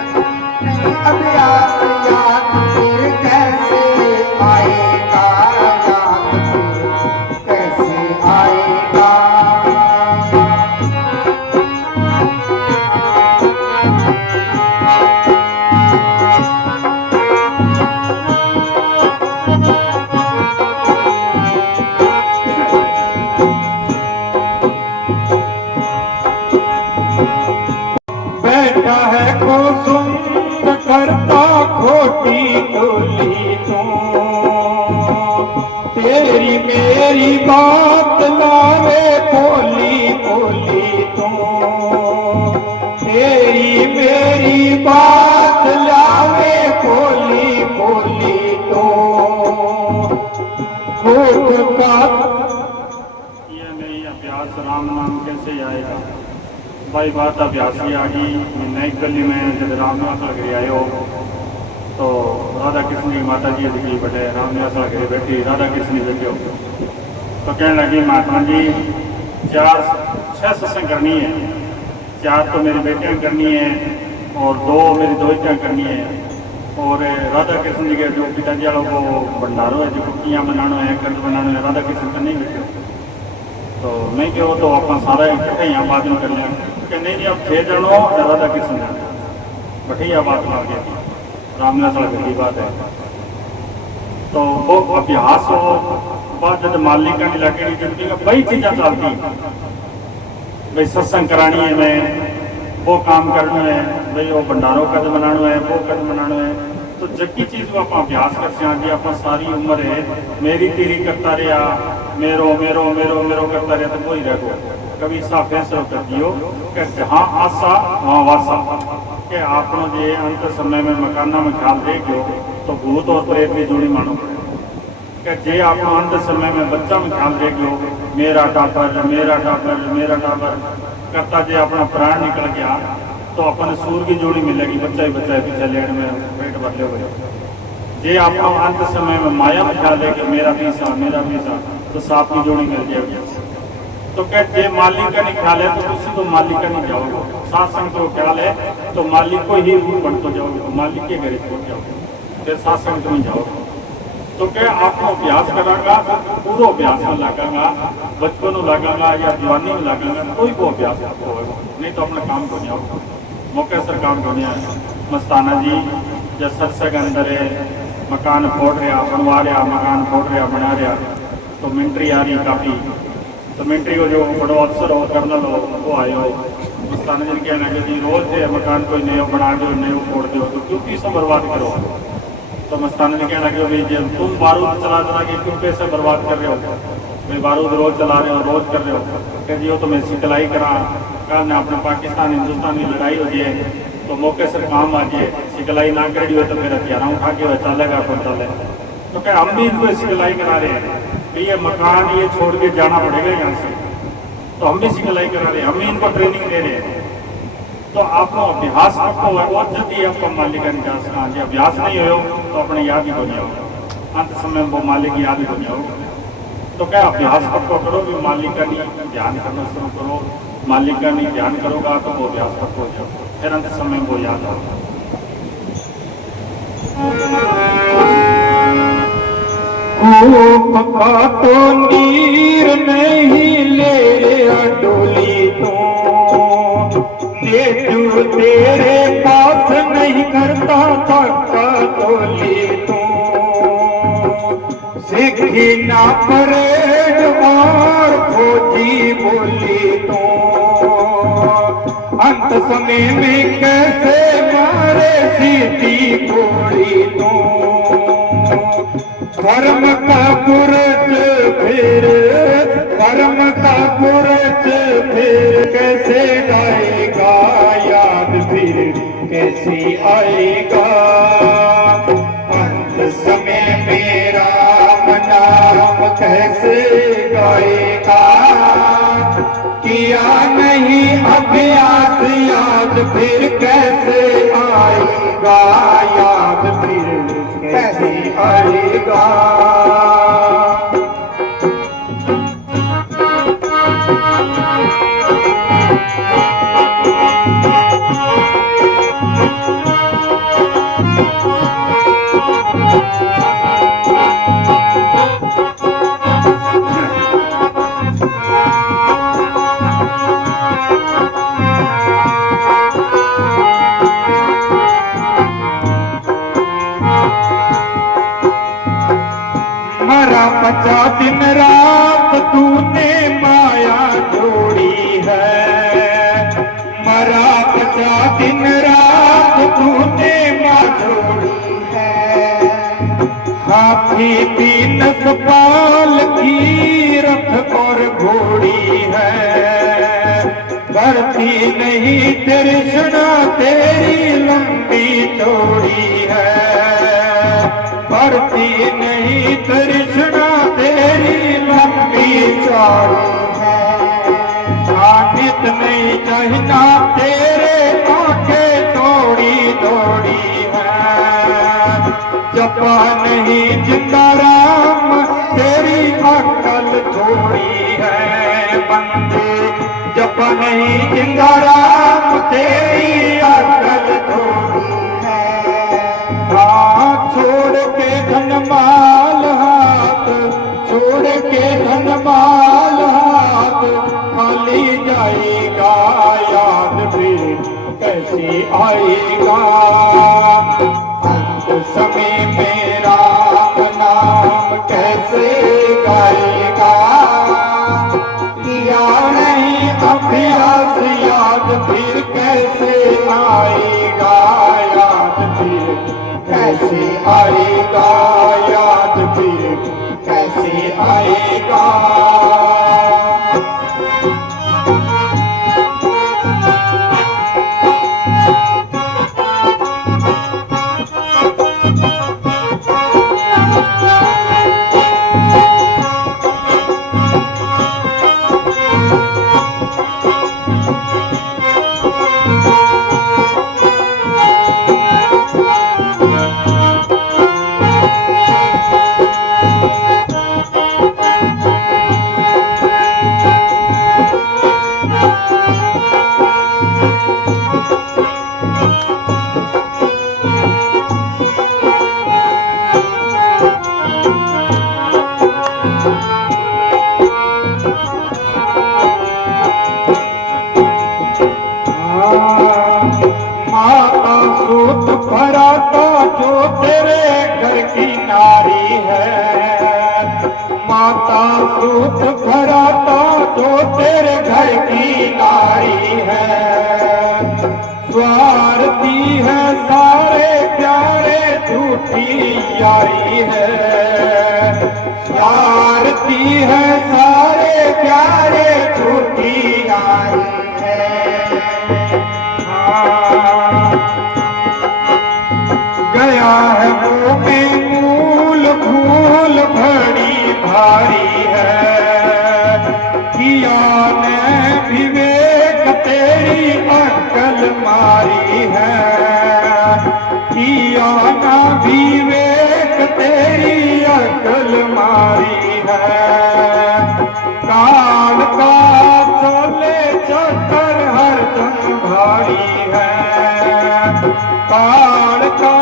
अभ्यास याद फिर कैसे आएगा, याद फिर कैसे आएगा। बैठा है को सुंद करता खोटी टोली तू। तेरी मेरी बात लावे बोली बोली तू। तेरी मेरी बात लावे बोली बोली तू। होठ का ये नहीं अभ्यास राम नाम कैसे आएगा। भाई बात अभ्यास ही आ गई। नई गली में जब रामनिवास लगे आए हो तो राधा कृष्ण की माता जी दिखी बटे रामनिवास लगे बैठी राधा कृष्ण बैठे हो तो कहने लगी महात्मा जी 4-6 सत्संग करनी है। 4 तो मेरी बेटियाँ करनी है और 2 मेरी दोहितियाँ करनी है। और राधा कृष्ण जी के जो पिताजी वालों को भंडारो है जो कुटियाँ बनाना है कंठ बनाना है राधा कृष्ण का नहीं बैठे तो नहीं कहो तो आप सारा इकट्ठे यहाँ बाद में कर लें कि नहीं जी अब 6 जनो राधा कृष्ण जाने बढ़िया बात ला गया रामनिवास की बात है। तो वो अभ्यास हो बाद जब मालिक का इलाके की जिंदगी में कई चीज़ें चलती भाई सत्संग करानी है मैं वो काम करना है भाई वो भंडारों कद बनाना है वो कद बनाना है तो जबकि चीज़ को आप अभ्यास करते हैं जी आप सारी उम्र है मेरी तेरी करता रहा मेरो मेरो मेरो मेरो करता रहा तो वही रहो कभी सा फैसला कर दियो कि जहाँ आशा वहाँ वासा कि आपनो जे अंत समय में मकाना में ख्याल रह गयो तो भूत और प्रेत भी जोड़ी मानो कि जे आपनो अंत समय में बच्चा में ख्याल रह गयो मेरा टापर करता जे अपना प्राण निकल गया तो अपन सूर की जोड़ी मिलेगी बच्चा ही पीछे लेट में पेट भर ले गए। जे आपको अंत समय में माया में ख्याल है कि मेरा पीसा तो सांप की जोड़ी मिल जाएगी। तो क्या जे मालिक का नहीं ख्याल है तो उसी तो मालिक का नहीं जाओगे। सत्संग तो ख्याल है तो मालिक को ही बन तो जाओगे मालिक के घर छोड़ जाओगे फिर सत्संग तो नहीं जाओगे। तो क्या आपको अभ्यास करांगा पूरा अभ्यास में लगांगा बचपन में लगांगा या जवानी में लगांगा कोई वो अभ्यास आपको होगा नहीं तो अपना काम को जाओगे। मौके सरकार दुनिया मस्ताना जी जब सरसे के अंदर मकान फोड़ रहा बनवा रहा मकान फोड़ रहा बना रहा तो मिलिट्री आ रही काफ़ी तो मिलिट्री को जो बड़ो अफसर हो कर्नल हो वो आए हो मस्ताना जी कहना कि जी रोज है मकान कोई नया बना दो नया फोड़ दो तो क्यों पैसा बर्बाद करो। तो मस्ताना जी कहना कि भाई जब तुम बारूद चला के क्यों पैसे बर्बाद कर रहे हो, भाई बारूद रोज चला रहे हो रोज कर रहे हो कि जी वो तो मैं सिखलाई करा कारण अपने पाकिस्तान हिंदुस्तान की लड़ाई हो जाए तो मौके से काम आ जाए, सिखलाई ना करी हो तो फिर हथियार उठा के चलेगा कौन चले। तो क्या हम भी इनको सिखलाई करा रहे हैं कि ये मकान ये छोड़ के जाना पड़ेगा यहाँ से, तो हम भी सिखलाई करा रहे हैं, हम भी इनको ट्रेनिंग दे रहे हैं। तो आपको अभ्यास आपको और जल्दी आपको मालिक का निजात हाँ जी अभ्यास नहीं हो तो अपने याद ही बनिया हो, अंत समय वो मालिक याद ही बनिया हो। तो क्या अभ्यास आपको करो भी मालिक का नहीं ध्यान करना शुरू करो, मालिक का नहीं ध्यान करोगा तो वो अभ्यास आपको हो जाओ फिर अंत समय वो याद आओ। पका तो नीर नहीं ले डोली तो नेटू तेरे पास नहीं करता पक्का तोली तो सीखी ना परेड और फौजी बोली तो अंत समय में कैसे मारे सीधी गोली तो धर्म का बुरज फिर धर्म का बुरज फिर कैसे आएगा याद फिर कैसे आएगा अंत समय मेरा नाम कैसे गाएगा किया नहीं अभ्यास याद फिर कैसे आएगा याद फिर कैसे आएगा। मरा पचा दिन रात तूने माया जोड़ी है, मरा पचा दिन रात तूने माया जोड़ी है। हाथी तीन सपाल की रथ और घोड़ी है, बढ़ती नहीं तृष्णा तेरी लंबी चौड़ी है, बढ़ती नहीं तृष्णा तेरी लंबी चौड़ी है। आनित नहीं चाहना तेरे आंखें थोड़ी थोड़ी है, जपा नहीं जिंदा राम तेरी अक्ल थोड़ी है बंदे, जपा नहीं जिंदा राम तेरी अक्ल थोड़ी है। छोड़ के धनमाल हाथ छोड़ के धनमाल हाथ खाली जाएगा याद फिर कैसे आएगा अंत समय में राम नाम कैसे गाएगा किया नहीं अभ्यास याद फिर कैसे आएगा याद फिर कैसे आएगा याद फिर कैसे आएगा। माता सूत भराता जो तेरे घर की नारी है, माता सूत भराता जो तेरे घर की नारी है। स्वार्थी है सारे प्यारे झूठी यारी है, स्वार्थी है सारे प्यारे झूठी यारी है। गया है मुँह में मूल भूल भड़ी भारी है, किया ने विवेक तेरी अक्ल मारी है, किया ना विवेक तेरी अक्ल मारी है। काल का चले चक्कर हर जन भारी है, काल का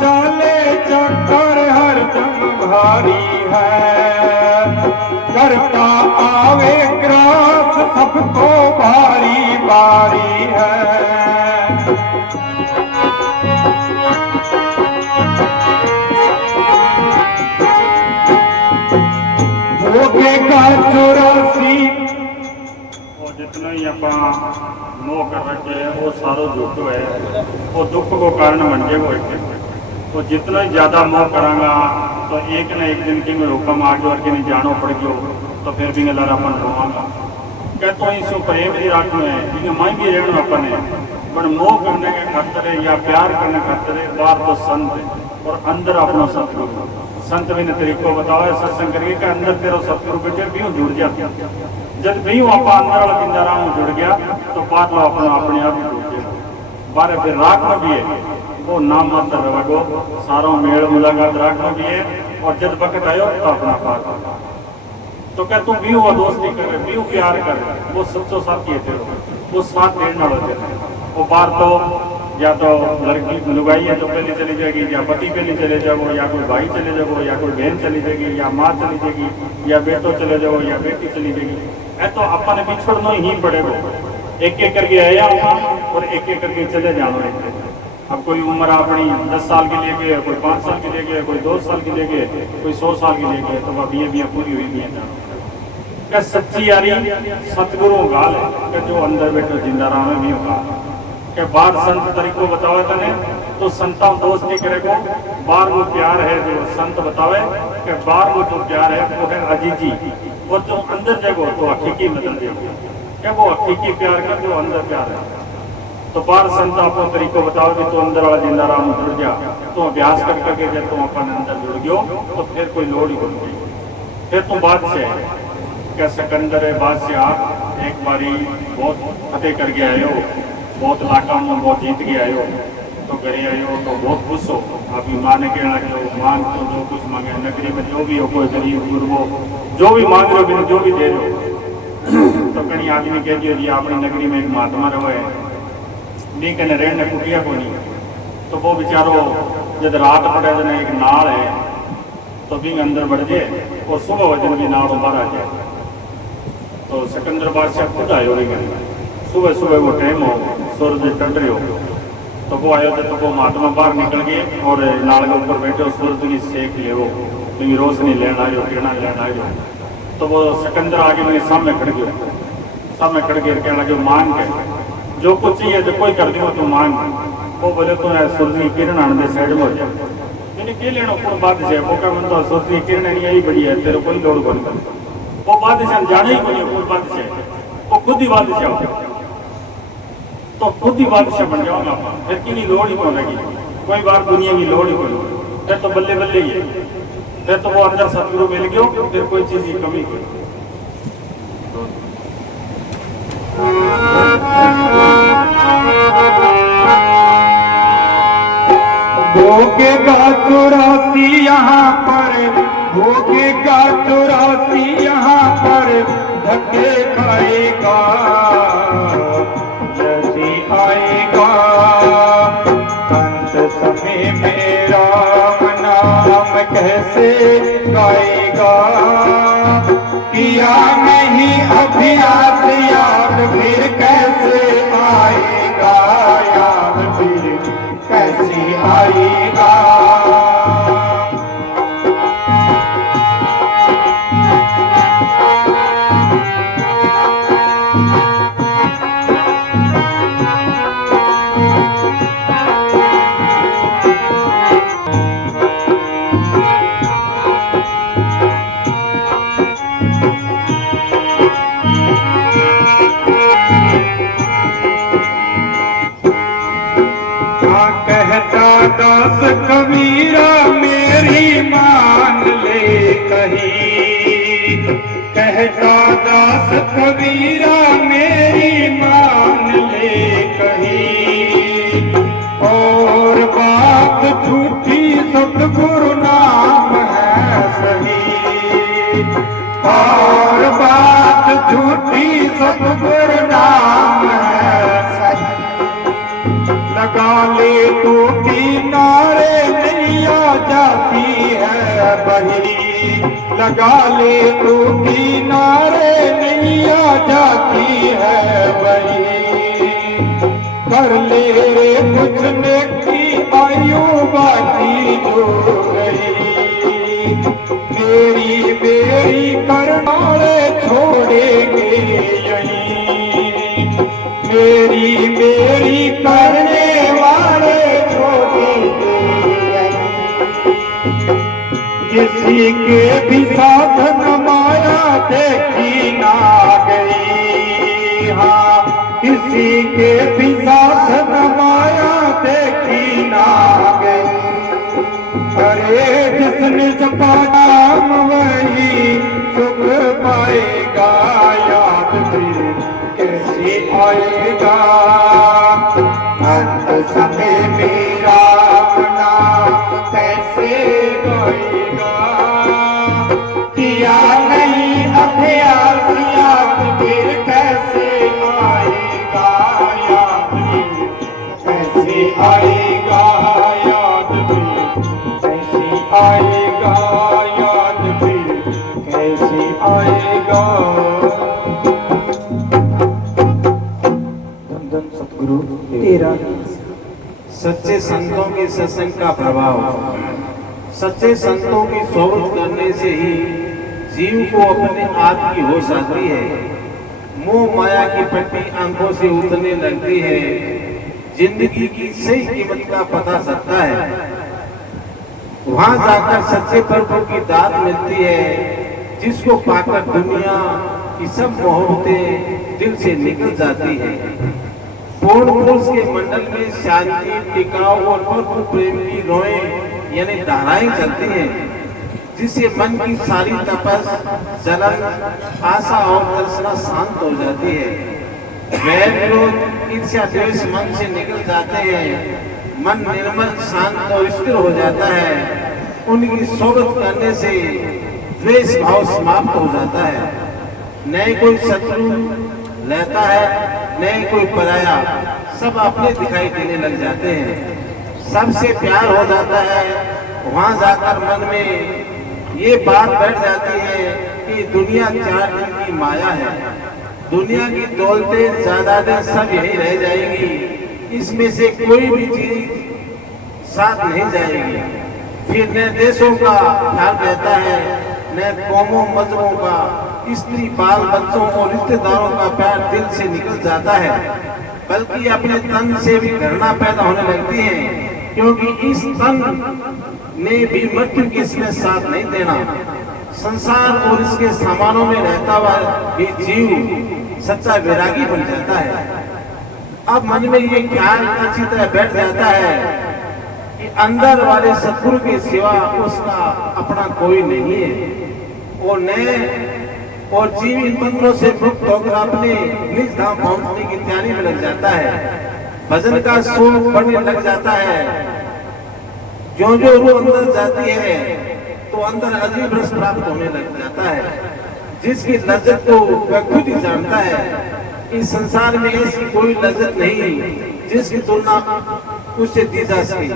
चले चक्कर हर जन भारी है। करता आवे ग्रास सबको भारी भारी है। भोगेगा 84 वो जितना ही आप मोह कर रखे हैं वो सारो झूठ है, वो दुख को कारण बन जाएगा। वो जितना ही ज्यादा मोह करांगा तो एक न एक दिन की में हुक्म आ गयो और कि नहीं जानो पड़ गयो तो फिर भी लारापन रोवांगा। क्या तो इसको प्रेम की रात में है माई भी रहना अपन है, पर मोह करने के खातिर या प्यार करने खातिर बाहर तो संत है और अंदर अपना सतगुरु। संत भी ने तरीको बताओ सत्संग करिए कि अंदर तेरा सतगुरु बेटे भी जुड़ जाते, जब भी वो आप अंदर वाला किंदारा जुड़ गया तो बात लो अपना अपने आप ही जुड़ गया। बारे फिर राख में भी है वो नाम मात्र रवगो सारों मेल मुलाकात राख में भी है, और जब वक्त आयो तो अपना पार तो क्या तुम भी वो दोस्ती कर भी प्यार कर, वो सच्चो साथी है तेरे, वो साथ देने वाले वो बार तो या तो लड़की लुगाई है तो पहले चली जाएगी, या पति पहले चले जाओ, या कोई भाई चले जाओ, या कोई बहन चली जाएगी, या माँ चली जाएगी, या बेटो चले जाओ, या बेटी चली जाएगी। ऐ तो अपन बिछड़ना ही पड़ेगा, एक एक करके आया और एक एक करके चले जाना है। अब कोई उम्र अपनी 10 साल की लेके, कोई 5 साल की लेके, कोई 2 साल की लेके, कोई 100 साल की लेके, तो अब ये पूरी हुई भी है। क्या सच्ची यारी सतगुरु गाल है कि जो अंदर बैठो जिंदा राम में भी होगा कि बार संत तरीको बतावे तने तो संता दोस्ती करेगो। बार वो प्यार है जो संत बतावे कि बार वो जो प्यार है वो है अजीजी, और जो अंदर जगो तो हकीकी मतलब देखो क्या वो हकीकी प्यार का जो अंदर प्यार है। तो बार संत आपको तरीको बताओ कि तो अंदर वाला जिंदा राम जुड़ गया तो अभ्यास कर करके जब तुम अपन अंदर जुड़ गयो तो फिर कोई लोड़ ही नहीं, फिर तुम बादशाह क्या सिकंदर है बादशाह एक बारी बहुत फतेह करके आए हो, बहुत इलाका में बहुत जीत के आए हो, तो घरे आए हो तो बहुत खुश हो। अभी माने कहना जो मांग तो जो कुछ मांगे नगरी में जो भी हो, कोई गरीब गुरबो जो भी मांग रहे हो जो भी दे दो। तो कहीं आदमी कह दियो जी अपनी नगरी में एक महात्मा रहो है नहीं कहने रहने कुटिया को नहीं, तो वो बेचारो जब रात पड़े जन एक नाल है तो भी अंदर बढ़ जाए और सुबह वजन भी नाल बाहर आ जाए। तो सिकंदर बादशाह खुद आयो सुबह सुबह वो टाइम हो सूरज टट रहे हो तो वो आयो तो वो महात्मा बाहर निकल गए और नाल के ऊपर बैठे सूरज की सेक ले वो क्योंकि रोशनी लेना आयो किरणा लेना आयो। तो वो सिकंदर आगे मेरे सामने खड़ गए, सामने खड़ गए कहने लगे मांग के जो कुछ चाहिए तो कोई कर दियो तू मांग। वो बोले तो सूरज की किरण आने साइड में हो जाए मैंने के लेना कौन बादशाह वो क्या मन तो सूरज की किरण नहीं यही बढ़िया है तेरे कोई लोड़ बन कर वो बादशाह जाने ही कोई कोई बादशाह वो खुद ही बादशाह तो खुद ही बादशाह बन जाओगे आप, फिर की लोड़ ही पड़ेगी कोई बार दुनिया की लोड़ ही पड़ेगी, फिर तो बल्ले बल्ले ही है, फिर तो वो अंदर सतगुरु मिल गयो फिर कोई चीज की कमी की। भोगेगा 84 यहाँ पर, भोगेगा 84 यहाँ पर धक्के खाएगा जैसी आएगा अंत समय में राम नाम कैसे गाएगा। किया नहीं अभ्यास याद फिर कैसे आएगा, याद हाँ कहता दास कबीरा मेरी मान ले कहीं, कहता दास कबीरा मेरी मान ले कहीं, और बात झूठी सतगुरु नाम है सही, और बात झूठी सतगुरु नाम है सही। लगा ले तो किनारे नैया जाती है बही, लगा ले तो किनारे नैया जाती है बही, कर ले रे कुछ नेकी आयु बाकी जो गई, मेरी बेरी करनाले छोड़ेंगे यहीं, मेरी मेरी करने वाले छोड़ेंगे यहीं। किसी के भी साथ न माया देखी ना गई, हाँ किसी के भी साथ न माया देखी ना गई, अरे जिसने जपा नाम वही सुख पाएगा, याद फिर कैसे आएगा, अंत समय मेरा अपना कैसे गाएगा, किया नहीं अभ्यास याद फिर कैसे आएगा, याद फिर कैसे आएगा, याद फिर कैसे आएगा, याद फिर कैसे आएगा। धन धन सतगुरु तेरा। सच्चे संतों के सत्संग का प्रभाव, सच्चे संतों की सोबत करने से ही जीव को अपने आप की होश आती है, मोह माया की पट्टी आंखों से उतरने लगती है, जिंदगी की सही कीमत का पता चलता है। वहां जाकर सच्चे प्रभु की दात मिलती है, जिसको पाकर दुनिया की सब मोहब्बतें दिल से निकल जाती है। पूर्ण पुरुष के मंडल में शांति, टिकाऊ और प्रभु प्रेम की रोएं यानी धाराएं चलती हैं, जिससे मन की सारी तपस, जलन, आशा और तृष्णा शांत हो जाती है। वैर विरोध, ईर्ष्या, द्वेष मन से निकल जाते हैं, मन निर्मल, शांत और स्थिर हो जाता है। उनकी सोबत करने से द्वेष भाव समाप्त हो जाता है, न कोई शत्रु रहता है न कोई पराया, सब अपने दिखाई देने लग जाते हैं, सबसे प्यार हो जाता है। वहां जाकर मन में ये बात बैठ जाती है कि दुनिया 4 दिन की माया है, दुनिया की दौलतें जायदादें सब यही रह जाएगी, इसमें से कोई भी चीज साथ नहीं जाएगी। फिर न देशों का ख्याल रहता है, न कौमों मजहबों का, स्त्री, बाल बच्चों और रिश्तेदारों का प्यार दिल से निकल जाता है, बल्कि अपने तन से भी घृणा पैदा होने लगती है, क्योंकि इस तन ने भी मृत्यु के इसमें साथ नहीं देना। संसार और इसके सामानों में रहता हुआ भी जीव सच्चा वैरागी बन जाता है। अब मन में ये ख्याल अच्छी तरह बैठ जाता है कि अंदर वाले सतगुरु के सिवा उसका अपना कोई नहीं है, और जीव इन बंधनों से मुक्त होकर अपने निज धाम पहुंचने की तैयारी में लग जाता है। भजन का शौक बढ़ने लग जाता है, जो जो रूह अंदर जाती है तो अंदर अजीब रस प्राप्त होने लग जाता है, जिसकी लज्जत को वह खुद ही जानता है। इस संसार में ऐसी कोई लज्जत नहीं जिसकी तुलना उससे दी जा सके,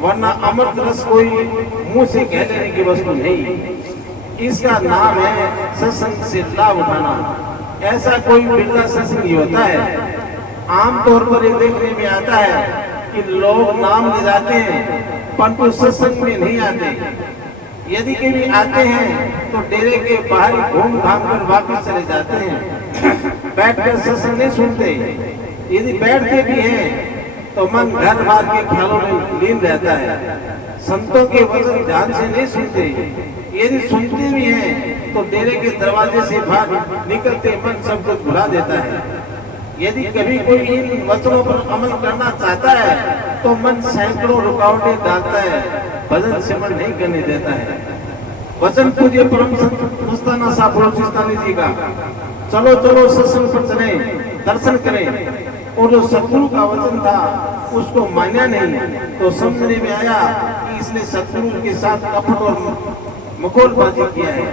वरना अमृत रस कोई मुंह से कह लेने की वस्तु नहीं। इसका नाम है सत्संग से लाभ उठाना। ऐसा कोई बिरला सत्संग ही होता है। आमतौर पर ये देखने में आता है कि लोग नाम ले जाते हैं परंतु सत्संग में नहीं आते। यदि कभी आते हैं तो डेरे के बाहर घूम घाम कर वापस चले जाते हैं, बैठकर सत्संग नहीं सुनते। यदि बैठते भी हैं तो मन घर बार के ख्यालों में लीन रहता है, संतों के वचन ध्यान से नहीं सुनते। यदि सुनते भी हैं तो डेरे के दरवाजे से बाहर निकलते मन सब कुछ भुला देता है। यदि कभी कोई इन वचनों पर अमल करना चाहता है तो मन सैकड़ों रुकावटें डालता है, भजन सिमरन नहीं करने देता है। वचन पूज्य परम संत मस्ताना साहब बलोचिस्तानी जी का, चलो चलो सत्संग पर चले, दर्शन करें, और जो सतगुरु का वचन था उसको मान्या नहीं, तो समझने में आया कि इसने सतगुरु के साथ कपट और मखौलबाजी किया है।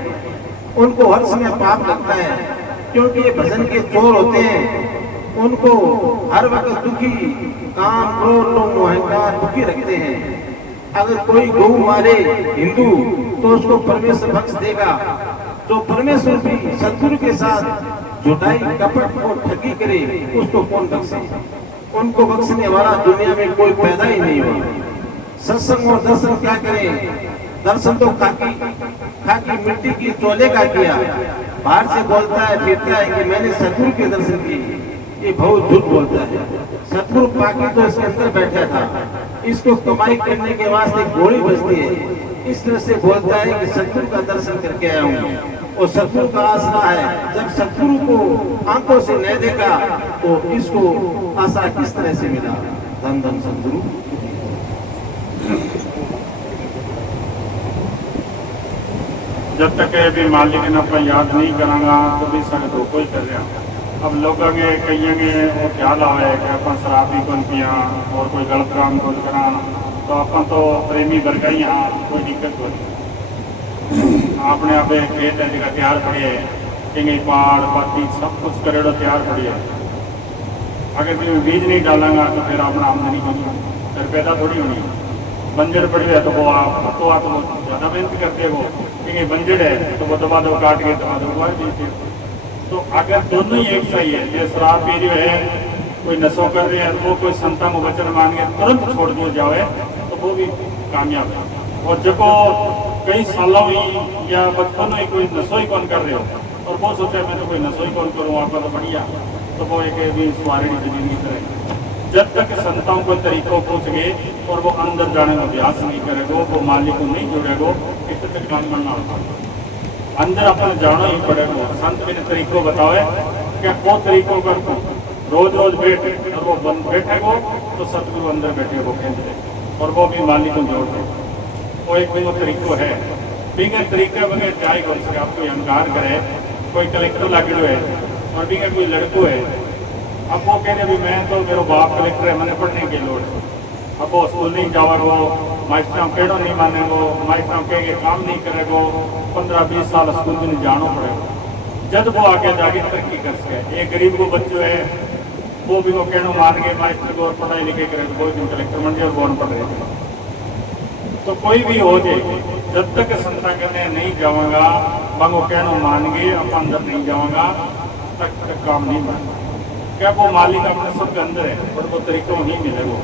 उनको हर समय पाप लगता है, क्योंकि ये भजन के चोर होते हैं। उनको हर वक्त दुखी, काम क्रोध लोभ अहंकार दुखी रखते हैं। अगर कोई गौ मारे हिंदू तो उसको परमेश्वर बख्श देगा। जो परमेश्वर भी सतगुरु के साथ झूठाई कपट और ठगी करे उसको कौन बख्शे? उनको बख्शने वाला दुनिया में कोई पैदा ही नहीं हुआ। सत्संग और दर्शन क्या करें? दर्शन तो खाकी मिट्टी की चोले का किया, बाहर से बोलता है फिरता है कि मैंने सतगुरु के दर्शन किए, ये बहुत झूठ बोलता है। सतगुरु पाकी तो इसके अंदर बैठा था, इसको कमाई करने के वास्ते गोली बजती है, इस तरह से बोलता है कि सतगुरु का दर्शन करके आया हूँ। और सतगुरु का आसरा है, जब सतगुरु को आंखों से नहीं देखा तो इसको आसरा किस तरह से मिला? धन धन सतगुरु। जब तक भी मालिक ने अपना याद नहीं करांगा तो भी सारे धोखो ही कर रहा। अब लोगों के कई वो ख्याल आवे कि अपन शराबी कौन पिया और कोई गलत काम कौन करा, तो अपन तो प्रेमी वर्ग ही यहाँ कोई दिक्कत हो नहीं। अपने आप खेत है जगह तैयार पड़ी है, कहीं पहाड़ बाती सब कुछ करेड़ो तैयार पड़ी है। अगर कोई बीज नहीं डालेंगा तो फिर अपना आमदनी होनी, फिर पैदा थोड़ी होनी। बंजर पड़ी है तो वो आप तो ज़्यादा मेहनत करते हो, कहीं बंजर है तो वो दबा दो काट के दबा दो दीजिए। तो अगर दोनों ही एक सही है, ये शराब पी रहे है, कोई नशो कर रहे हैं, वो कोई संता में वचन मान के तुरंत छोड़ दिया जाए तो वो भी कामयाब है। और जब कई सालों में या बचपन में कोई नशो ही कौन कर रहे हो और वो सोचा मैं तो कोई नशो ही कौन करूँ, आपका तो बढ़िया, तो वो एक भी स्वारी जिंदगी करेगा। जब तक संताओं को तरीकों पूछ गए और वो अंदर जाने में अभ्यास नहीं करेगा, वो मालिक को नहीं जुड़ेगा, इस तक काम करना होता। अंदर अपने जाना ही पड़ेगा। संत मैंने तरीकों बतावे क्या वो तरीकों कर को रोज रोज बैठे और वो बंद बैठे वो तो सतगुरु अंदर बैठे वो खेल दे और वो भी मालिक को जोड़ दे। वो एक भी वो तरीको है, बिना तरीके बगैर जाए कर सके। आपको अहंकार करे, कोई कलेक्टर लगे है और बिना कोई लड़को है, अब वो कह रहे मैं तो मेरा बाप कलेक्टर है, मैंने पढ़ने की लोड़। अब वो स्कूल नहीं जाओगे, मास्टर पेड़ों नहीं मानेगो, मास्टर कह के काम नहीं करेगो, 15-20 साल स्कूल में जाना पड़ेगा। जब वो आगे जाके तरक्की कर सके। एक गरीब को बच्चों है वो भी वो कहना मान के मास्टर को और पढ़ाई लिखाई करे तो कोई दिन कलेक्टर बन जाए और कौन पढ़ रहे। तो कोई भी हो जाए, जब तक संता करने नहीं जाऊंगा वो कहना मान के अपन अंदर नहीं जाऊंगा तक काम नहीं बनेगा। क्या वो मालिक अपने सब के अंदर है और वो तरीकों नहीं मिले, वो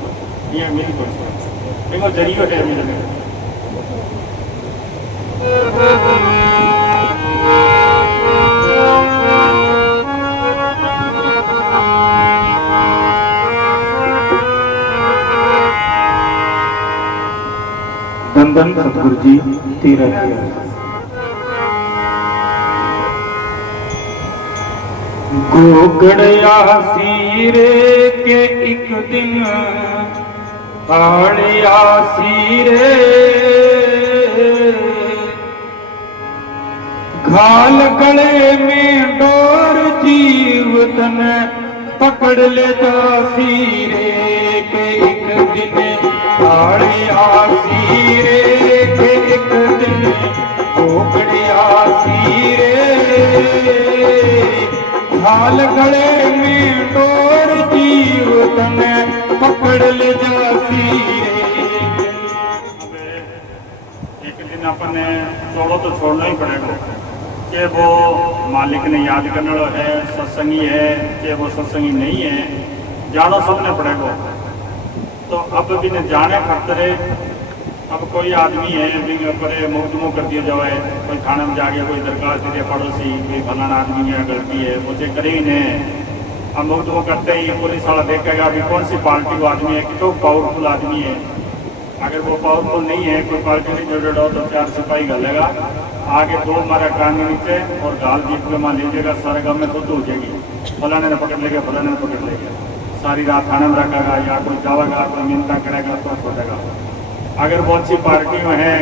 ये मेरी कोशिश देखो जरियो है मिलने। धन धन सतगुरु जी तेरा गोगड़या सीरे के एक दिन आड़िया सीरे घाल गले में डोर जीवतन पकड़ ले जा सीरे के एक दिन आड़िया सीरे के एक दिन गोगड़िया सीरे घाल गले में डोर जीवतन पकड़ ले जा सीरे। एक दिन अपन ने छोड़ो तो छोड़ना ही पड़ेगा कि वो मालिक ने याद करने वाला है, सत्संगी है कि वो सत्संगी नहीं है, जानो सबने पड़ेगा। तो अब भी न जाने खतरे। अब कोई आदमी है बड़े मुकदमों कर दिया जाए, कोई थाने में जाके कोई दरखास्त दे दिया पड़ोसी कोई फलाना आदमी है गलती है मुझे करे ही नहीं। अब मुकदमों करते ही पुलिस वाला देखेगा अभी कौन सी पार्टी वो आदमी है कि तो पावरफुल आदमी है। अगर वो पावरफुल नहीं है, कोई पार्टी से जुड़े हो तो 4 सिपाही घलेगा आगे 2 मारा कान नीचे और गाल जीप में मान लीजिएगा, सारे गाँव में खुद हो जाएगी, फलाने ने पकड़ लेगा फलाने ने पकड़ लेगा। सारी रात थाने में रखेगा या कोई जाएगा कोई मिन्नता करेगा तो छोड़ेगा। अगर बहुत सी पार्टियों हैं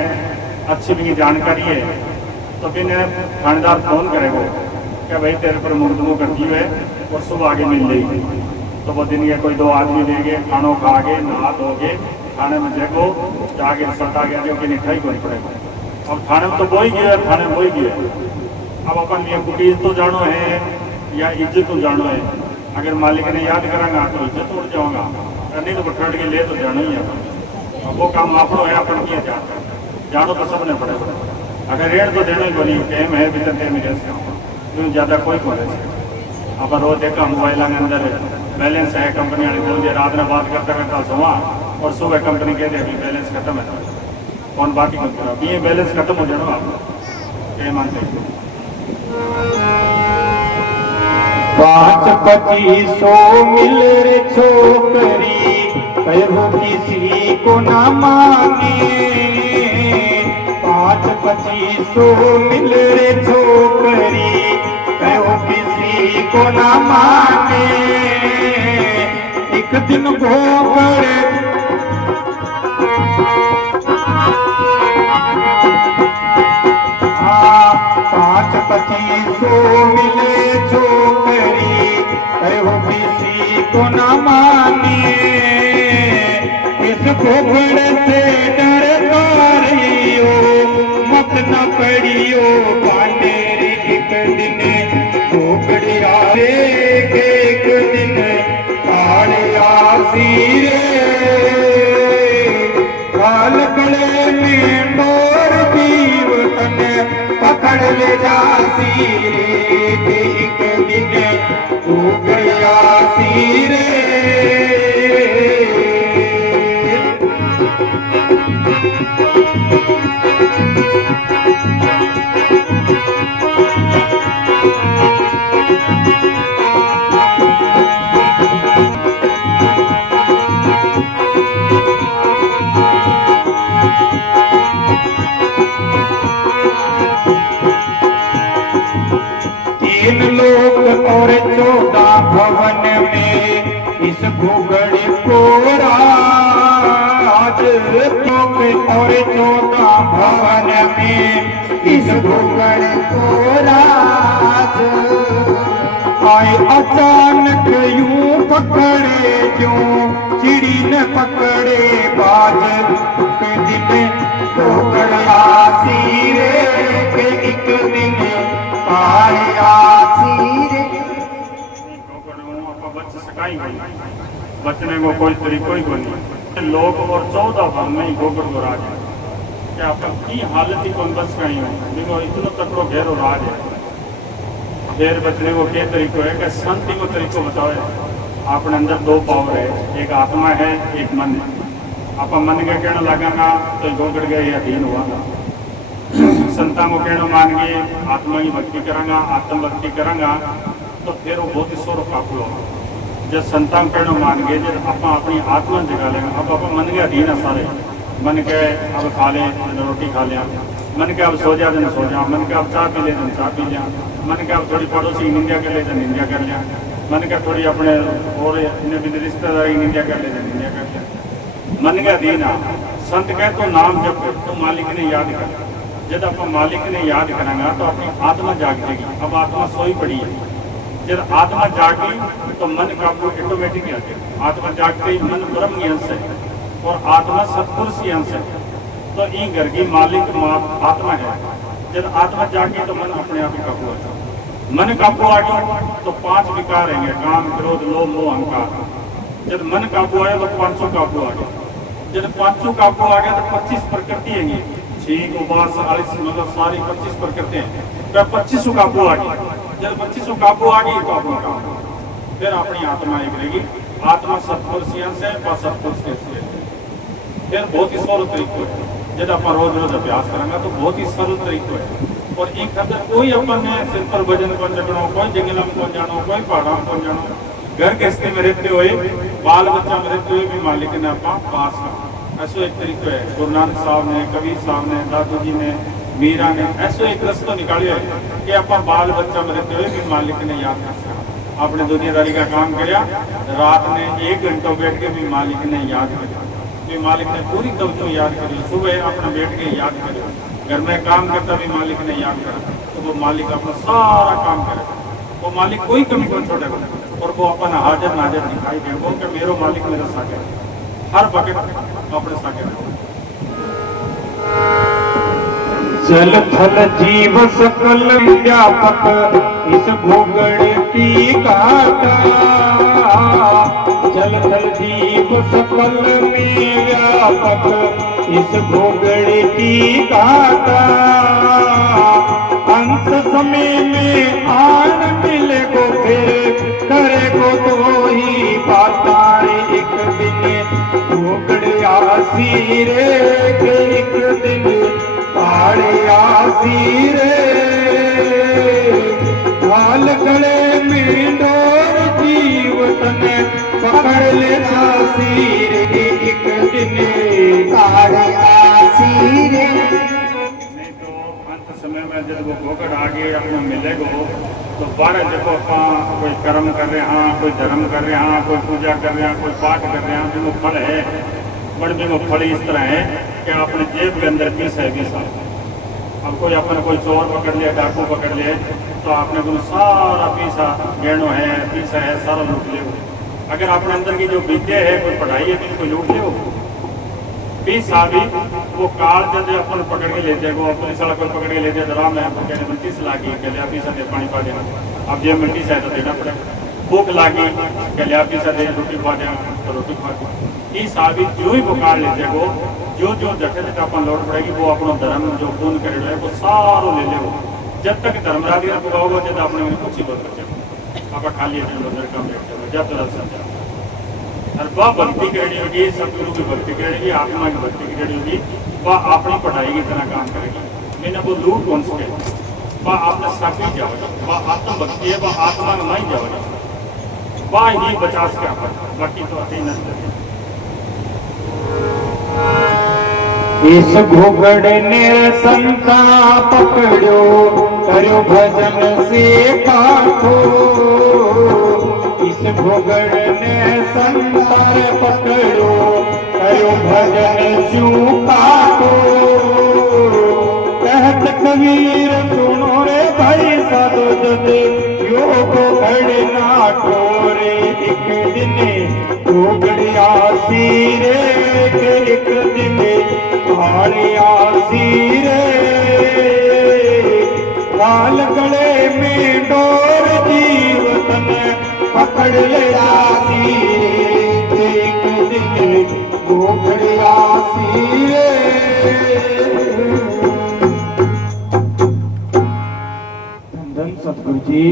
अच्छी भी जानकारी है तो फिर थानेदार फोन करेगा क्या भाई तेरे पर मुकदमों करती है और सुबह आगे मिल जाएगी। तो वो दिन के कोई 2 आदमी देंगे खानों खा के नहा धोगे थाने में देखो जाके सटा गया जो कि निठाई कोई पड़ेगा। अब थाने में तो वो ही गया है, थाने में वो ही गया है। अब अपन ये कुटीज तो जानो है या इज्जत तो जानो है। अगर मालिक ने याद करांगा तो इज्जत उड़ जाऊंगा, नहीं तो बठड़ के ले तो जाना ही है। अब वो काम आपको है अपन किया जाता है, जानो तो सबने पड़ेगा। अगर रेट तो देना ही बनी टाइम है भीतर टाइम क्यों ज़्यादा कोई बोले। अब रोज देखा मोबाइल के अंदर बैलेंस है कंपनी वाली बोल दिया रात में बात करता करता सुबह और सुबह कंपनी कहते अभी बैलेंस खत्म है। कौन बात ही करता अभी ये बैलेंस खत्म हो जाना आप क्या मानते हैं। 5-25 मिल रे छोकरी कहो किसी को ना माने। 5-25 मिल रे छोकरी कहो किसी को ना माने। एक दिन गोबर 5-25 मिले छोकरी कहो किसी को ना माने। इस गोबर से डरता रहियो मत न पड़ियो पांडेरी। एक दिन गोबड़िया एक दिन कालिया सीरे काल गले में मोर जीव तन पकड़ ले जासी रे। एक दिन गोबड़िया सीरे लोग और 14 भवन में इस भूगड़ को राज। लोग और 14 भवन में इस भूगड़ को राज। आए अचानक यूं पकड़े जो चिड़ी न पकड़े बाज। के दिन भूगड़िया सीरे के एक दिन कालिया बचने को कोई तरीको ही कोई नहीं। लोग और 14 भाग में ही गोबर को राज है क्या की हालत ही कौन बस कहीं हो देखो इतना तकड़ो घेरो राज है। फिर बचने को क्या तरीको है कि शांति को तरीको बताओ। अपने अंदर 2 पावर है, एक आत्मा है एक मन है। आप मन के कहना लगेगा तो गोगड़ गए अधीन हुआ। संता को कहना मान गए आत्मा की भक्ति करांगा आत्म भक्ति करांगा तो फिर वो बहुत ही स्वर काबू होगा। जब संतान कहना मान गए जब आप अपनी आत्मा जगा लेंगे। अब आप मन के अधीन है सारे। मन के अब खा लें रोटी खा लिया, मन के अब सो जा दिन सो जा, मन के अब चाय पी ले दिन चाय पी लिया, मन के अब थोड़ी पड़ोसी निंदा कर ले दिन निंदा कर लिया, मन के थोड़ी अपने और इन्हें भी रिश्तेदारी निंदा कर ले दिन निंदा कर लिया। मन के अधीन आ संत कह तो नाम जब तो मालिक ने याद कर। जब आप मालिक ने याद करांगा तो अपनी आत्मा जाग जाएगी। अब आत्मा सोई पड़ी है। जब आत्मा जागी तो मन काबू ऑटोमेटिक आ जाए। आत्मा जागते ही मन ब्रह्म की अंश है और आत्मा सत्पुरुष की अंश है। तो ये घर की मालिक आत्मा है। जब आत्मा जागी तो मन अपने आप ही काबू आ जाए। मन काबू आ गया तो 5 विकार रहेंगे काम क्रोध लोभ मोह अहंकार। जब मन काबू आया तो 500 काबू आ गया। जब 500 काबू आ गया तो 25 प्रकृति आएंगी। छींक उबास आलिस मतलब सारी 25 प्रकृति हैं। तो 25 काबू आ गई। जब 25 काबू आ गई तो अपना काम फिर अपनी आत्मा एक रहेगी। आत्मा सत्पुरुष से व सत्पुरुष के फिर बहुत ही सरल तरीको है। जब आप रोज अभ्यास करेंगे तो बहुत ही सरल तरीको है। और एक अगर कोई अपन ने सिर पर वजन को चढ़ना कोई जंगल में कौन जाना कोई पहाड़ा में कौन जाना घर के स्थिति में रहते हुए बाल बच्चा में रहते हुए भी मालिक ने अपना पास कर ऐसा एक तरीका है। गुरु नानक साहब ने कबीर साहब ने दादू जी ने मीरा ने ऐसा एक रस्ता निकालिया है कि आप बाल बच्चा में रहते हुए भी मालिक ने याद कर सकते। अपने दुनियादारी का काम किया, रात ने 1 घंटा बैठ के भी मालिक ने याद किया, भी मालिक ने पूरी तवज्जो याद करी, सुबह अपने बैठ के याद करे, घर में काम करता भी मालिक ने याद करा, तो वो मालिक अपना सारा काम करे, वो मालिक कोई कमी को छोड़ेगा और वो अपन हाजिर नाजिर दिखाई दे वो कि मेरो मालिक मेरा साके हर वक्त अपने साके। जल थल जीव सकल व्यापक इस भूगड़ की गाथा, जल थल जीव सकल में व्यापक इस भूगड़ की गाथा, अंत समय में आन मिले को फिर करे को तो ही पाता एक दिन भूगड़ आसी रे के एक दिन पाड़े आसी रे, ढाल गले में डोर जीवतन पकड़ ले आसी रे एक दिन पाड़े आसी रे। नहीं तो अंत समय में जब वो भोगड़ आगे अपने मिलेगो तो बारह जब आप कोई कर्म कर रहे हैं, कोई धर्म कर रहे हैं, कोई पूजा कर रहे हैं, कोई पाठ कर रहे हैं, जो फल है बड़े वो फल इस तरह है कि अपने जेब के अंदर पीस है 20 साल। अब कोई अपने कोई चोर पकड़ लिया, डाकू पकड़ लिया तो आपने को सारा पीसा गहनों है, पीसा है, सारा लूट ले। अगर अपने अंदर की जो विद्या है, कोई पढ़ाई है, तो कोई लूट ले 20 साल भी वो काल जब अपन पकड़ के लेते वो अपनी सड़क पर पकड़ के लेते दरा में कहने मिट्टी से लागी कहले आप पीसा दे पानी पा देना, अब ये मिट्टी से तो देना पड़ेगा, भूख लागी कहले आप पीसा दे रोटी पा देना तो रोटी पा देना। 30 साल भी जो ही वो काल लेते वो जो जटे जटे अपन लौट पड़ेगी वो अपना धर्म जो खून कर रहे वो सारो ले ले। जब तक धर्मराधि न पुगाओगे जब आपने उन्हें कुछ ही बोल रखे आप खाली काम बैठे जब तक समझा और वह भक्ति करनी होगी, सतगुरु की भक्ति करेगी, आत्मा की भक्ति करनी होगी, वह अपनी पढ़ाई की तरह काम करेगी। मैंने वो लूट कौन सके वह आपने साकी जाओगे, वह आत्म भक्ति है, वह आत्मा में नहीं जाओगे, वह ही बचा सके अपन, बाकी तो अति नहीं। इस घुगड़ ने संता पकड़ो करो भजन से काटो, इस घुगड़ ने संसार पकड़ो करो भजन से काटो। कहत कबीर सुनो रे भाई साधु जद योग घड़ नाटो रे, एक दिन घुगड़ आसी रे एक दिन भाड़े आसी रे, लाल गले में डोर जीवतन पकड़ ले आसी रे, एक दिन घुगड़ आसी रे। धन सतगुरु जी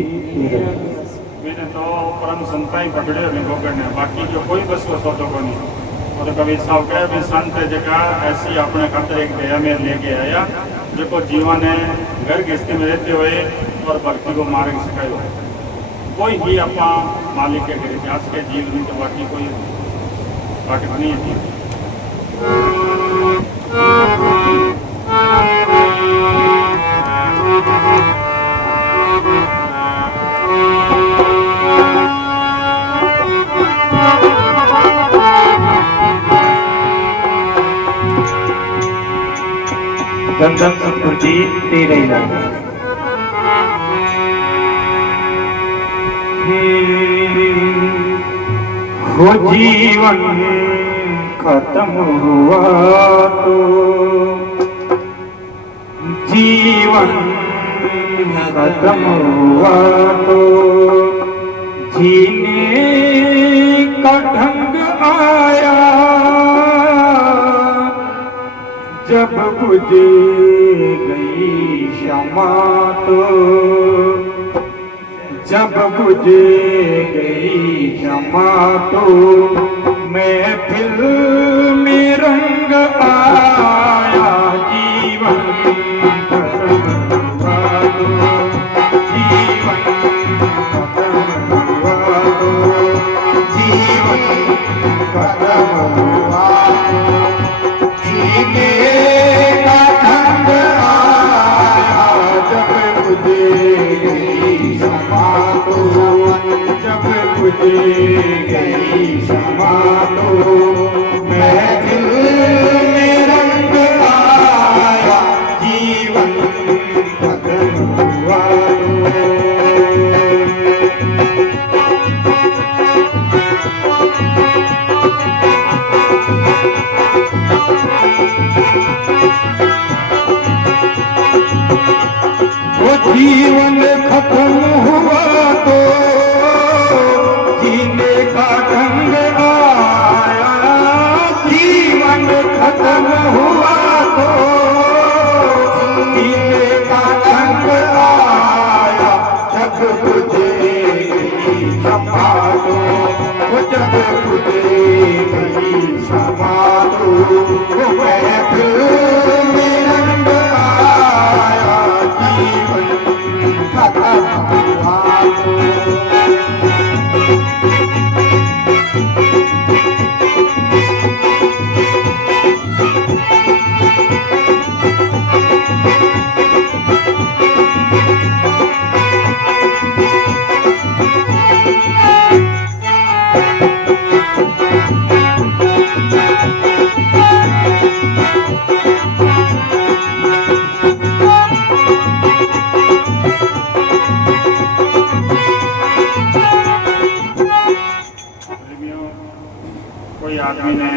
मैंने तो परम संता ही पकड़े और घुगड़ ने, बाकी जो कोई बस वो सोचो को नहीं। और कभी साहब कहे भी संत जगह ऐसी अपने खातर एक दया में लेके आया जो जीवन है घर गृहस्थी में रहते हुए और भक्ति को मार्ग सिखाए कोई ही अपना मालिक के इतिहास के जीवन के बाकी कोई बाकी नहीं है। धन धन सतगुरु जी तेरे ही नाम। हो जीवन खत्म हुआ तो जीवन खत्म हुआ तो जीने का ढंग आया, जब बुझ गई क्षमा तो जब बुझ गई क्षमा तो महफिल में रंग आया, जीवन खत्म हुआ तो जीवन खत्म हुआ तो जीवन खत्म हुआ तो जीने का ढंग आया, जब बुझ गई क्षमा तो समातो महफिल में रंग आया जीवन खत्म हुआ तो कोई आदमी ने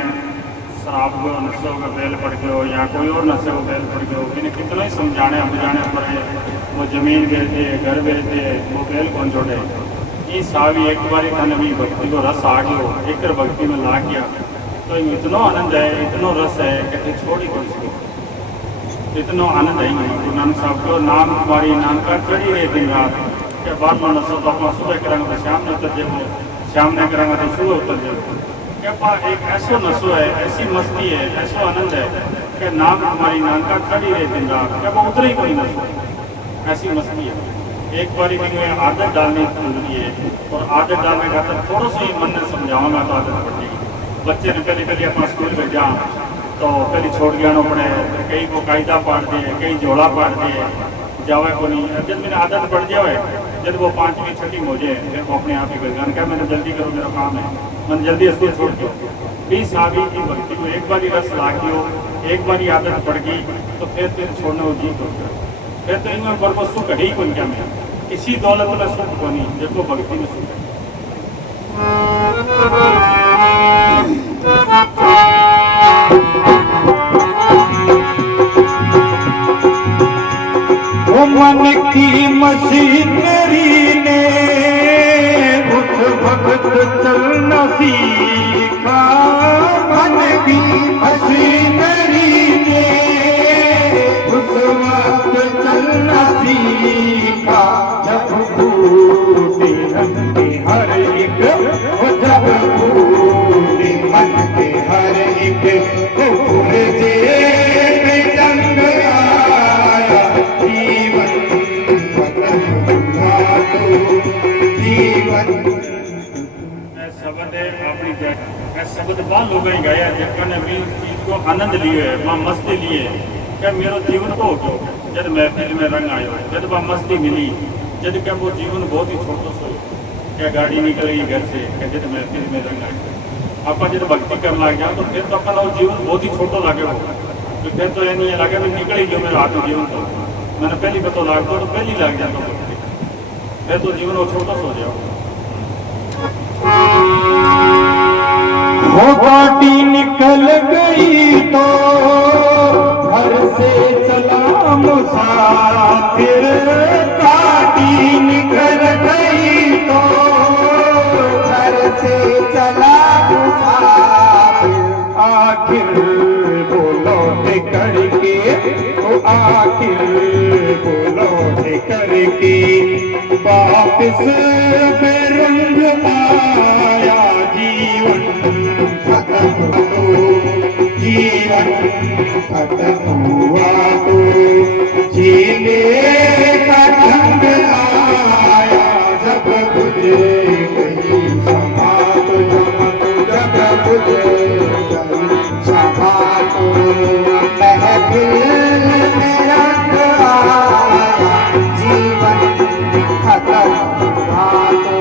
शराब को नशे का बैल पड़ गयो या कोई और नशे को बैल पड़ गयो, इन्हें कितना ही समझाने बुझाने पर वो जमीन बेच दे, घर बेच दे, वो बैल कौन छोड़े। ये सावी एक बारी था नवी भक्ति को रस आ गयो, एक भक्ति में ला गया तो इतना आनंद है, इतना रस है कि छोड़ी कौन सी इतना आनंद है। गुरु नानक साहब को नाम तुम्हारी नाम का चढ़ी रहे दिन रात के बाद में नशो तो अपना सुबह करेंगे तो शाम ने उतर जाए, शाम ने करेंगे तो सुबह उतर जाए। एक ऐसा नशो है, ऐसी मस्ती है, ऐसा आनंद है कि नाम तुम्हारी नाम का चढ़ी रहे दिन रात क्या वो उतरे ही कोई नशो, ऐसी मस्ती है। एक बारी भी मैं आदत डालनी जरूरी है और आदत डालने का थोड़ा सा ही मन ने समझाऊंगा तो आदत पड़ जाएगी। बच्चे ने पहले अपना स्कूल में जा तो पहले छोड़ जाना पड़े, कई को कायदा पाड़ दिए, कई जोड़ा पाड़ दिए, जावे को नहीं। जब मैंने आदत पड़ जाए, जब वो 5वीं 6वीं हो जाए फिर वो अपने आप ही कर क्या मैंने जल्दी करो, मेरा काम है, मैंने जल्दी स्कूल छोड़ दो। 20 साल की भक्ति को एक बार रस लाग गयो, एक बार आदत पड़ गई तो फिर छोड़ने को जीत हो गया। फिर तो इनमें पर सुख है ही कौन क्या में, किसी दौलत में सुख को नहीं, देखो भक्ति में सुख है। मन की मशीनरी ने उस वक्त चलना सीखा, मन की मशीनरी ने उस वक्त चलना सीखा, जब फूटे मन के हर एक, जब फूटे मन के हर एक फूल से जंग आया जीवन शब्द है अपनी शब्द बाल लोग गाया जिन्होंने भी चीज को आनंद लिए है, माँ मस्ती लिए क्या मेरा जीवन को जब महफिल में रंग आयो, जब वह मस्ती मिली, जब क्या वो जीवन बहुत ही छोटो सो क्या गाड़ी निकल गई घर से क्या जब महफिल में रंग आयो। आप जब भक्ति करने लग जाओ तो फिर तो अपना वो जीवन बहुत ही छोटो लगे हो, तो फिर तो ये नहीं लगे मैं निकल ही जो मेरा हाथ जीवन तो मैंने पहली बतो लागतो तो पहली लग जाता फिर तो जीवन वो छोटा सो जाओ। वो काटी निकल गई तो घर से चला मुसाफिर, काटी निकल गई तो घर से चला मुसाफिर, आखिर बोलो करके वो आखिर बोलो करके वापिस बेरंग आया जीवन खत्म हो, जीवन खत्म हुआ तो जीने का ढंग आया, जब तुझे गई समा तो जब तुझे गई समा तो महफिल में रंग आया जीवन खत्म हुआ तो।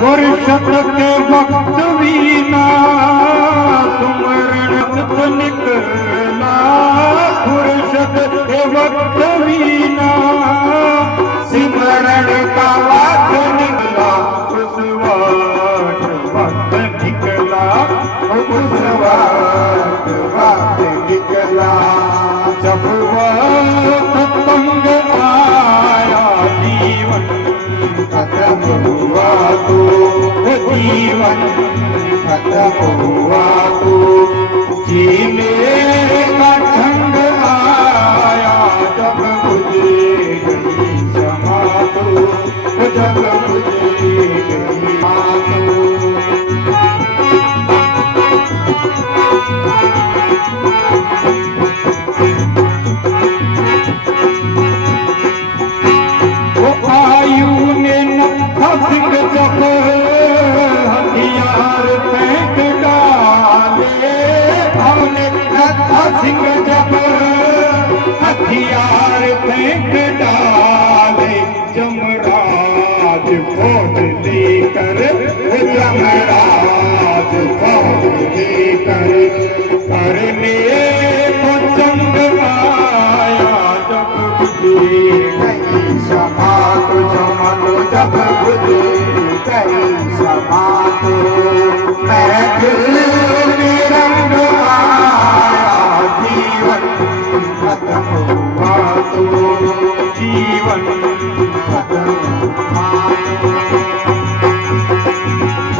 फुर्सत के वक्त वीना सुमरण सुत निकला, फुर्सत के वक्त वीना सिमरन जीवन खत्म हुआ तो जीने का ढंग आया जब गुजरे गई क्षमा तो जब गुजरे गई माँ आयु ने नफसिंग जब हथियार फेंक डाले हमने नफसिंग जब हथियार फेंक डाले जमराज फौज लेकर जमराज फौज लेकर करने को जंग आया जब गुजरे गई क्षमा तो जब गुजरे गई क्षमा तो महफिल में रंग आया जीवन खत्म हुआ तो जीवन खत्म हुआ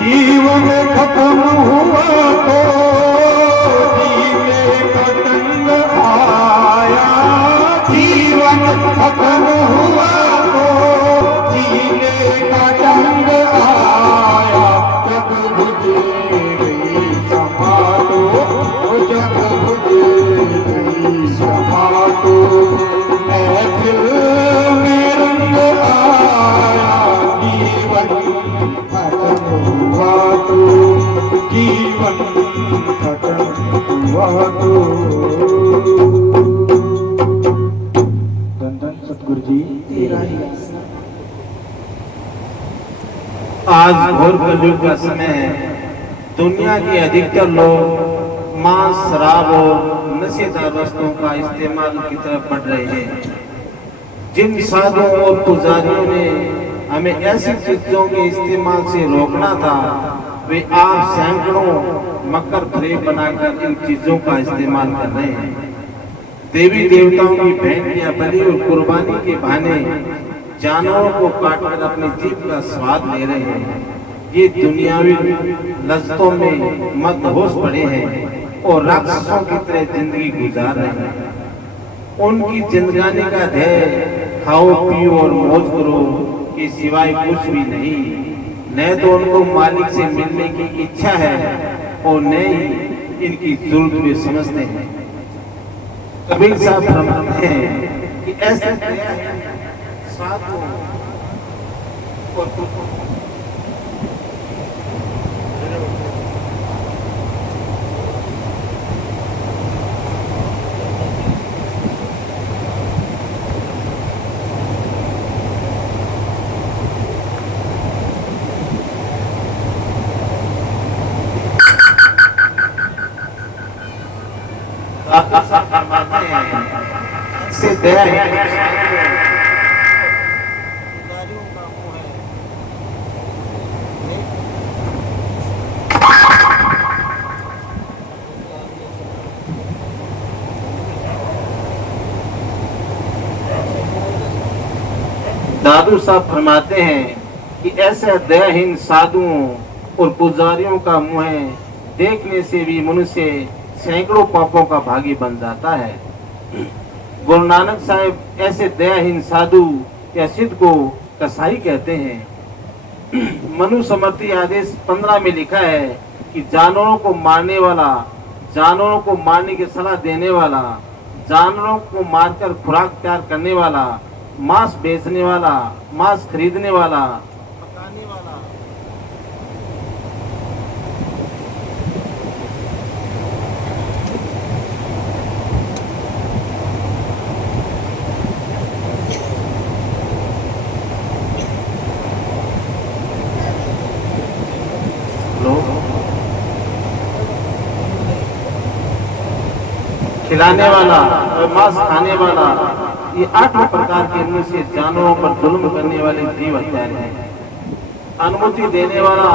जीवन खत्म हुआ तो जीने का ढंग आया जीवन खत्म हुआ तो जीने का ढंग आया जब गुजरे गई क्षमा तो जब गुजरे गई क्षमा तो महफिल में रंग आया जीवन खत्म हुआ तो जीवन खत्म हुआ तो सतगुरु जी तेरा ही आसरा। आज घोर कलयुग का समय है। दुनिया के अधिकतर लोग मांस, शराब और नशीदार वस्तुओं का इस्तेमाल की तरफ बढ़ रहे हैं। जिन साधुओं और पुजारियों ने हमें ऐसी चीजों के इस्तेमाल से रोकना था, वे आज सैकड़ों मकर फरेब बनाकर इन चीजों का इस्तेमाल कर रहे हैं। देवी देवताओं की भेंट या बलि और कुर्बानी के बहाने जानवरों को काटकर अपनी जीभ का स्वाद ले रहे हैं। ये दुनियावी लज्जतों में मदहोश पड़े हैं और राक्षसों की तरह जिंदगी गुजार रहे हैं। उनकी जिंदगानी का ध्येय खाओ पियो और मौज करो के सिवाय कुछ भी नहीं। न तो उनको मालिक से मिलने की इच्छा है और न ही इनकी जरूरत वे समझते हैं। कबीर साहब फरमाते हैं कि ऐसे साधु और से दया दादू साहब फरमाते हैं कि ऐसे दयाहीन साधुओं और पुजारियों का मुंह देखने से भी मनुष्य सैकड़ों पापों का भागी बन जाता है। गुरु नानक साहब ऐसे दयाहीन साधु या सिद्ध को कसाई कहते हैं। मनुस्मृति आदेश 15 में लिखा है कि जानवरों को मारने वाला, जानवरों को मारने की सलाह देने वाला, जानवरों को मारकर खुराक तैयार करने वाला, मांस बेचने वाला, मांस खरीदने वाला, पकाने वाला, खिलाने वाला और मांस खाने वाला, ये 8 प्रकार के मनुष्य जानवरों पर जुल्म करने वाले जीव हत्यारे हैं। अनुमति देने वाला,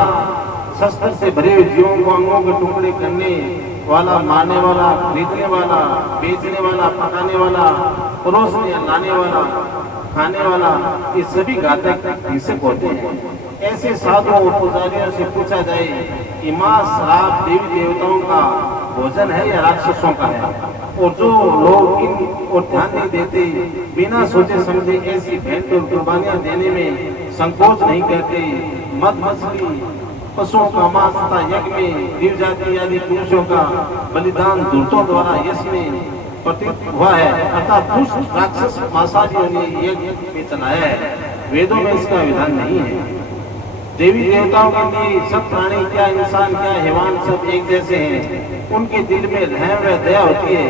शस्त्र से भरे हुए जीवों को अंगों के टुकड़े करने वाला, मारने वाला, खरीदने वाला, बेचने वाला, पकाने वाला, परोसने लाने वाला, खाने वाला, ये सभी घातक हिंसक होते हैं। ऐसे साधुओं और पुजारियों से पूछा जाए कि मांस शराब देवी देवताओं का भोजन है या राक्षसों का है, और जो लोग इन और ध्यान नहीं देते, बिना सोचे समझे ऐसी भेंट और कुर्बानियां देने में संकोच नहीं करते, मद मछली पशुओं का मांस तथा यज्ञ में जीव जाति आदि पुरुषों का बलिदान दूतों द्वारा यश में प्रतीत हुआ है, अर्थात दुष्ट राक्षस मांसाहारियों ने यज्ञ में चलाया है। वेदों में इसका विधान नहीं है। देवी देवताओं के लिए सब प्राणी क्या इंसान क्या हैवान सब एक जैसे हैं, उनके दिल में रहम व दया होती है।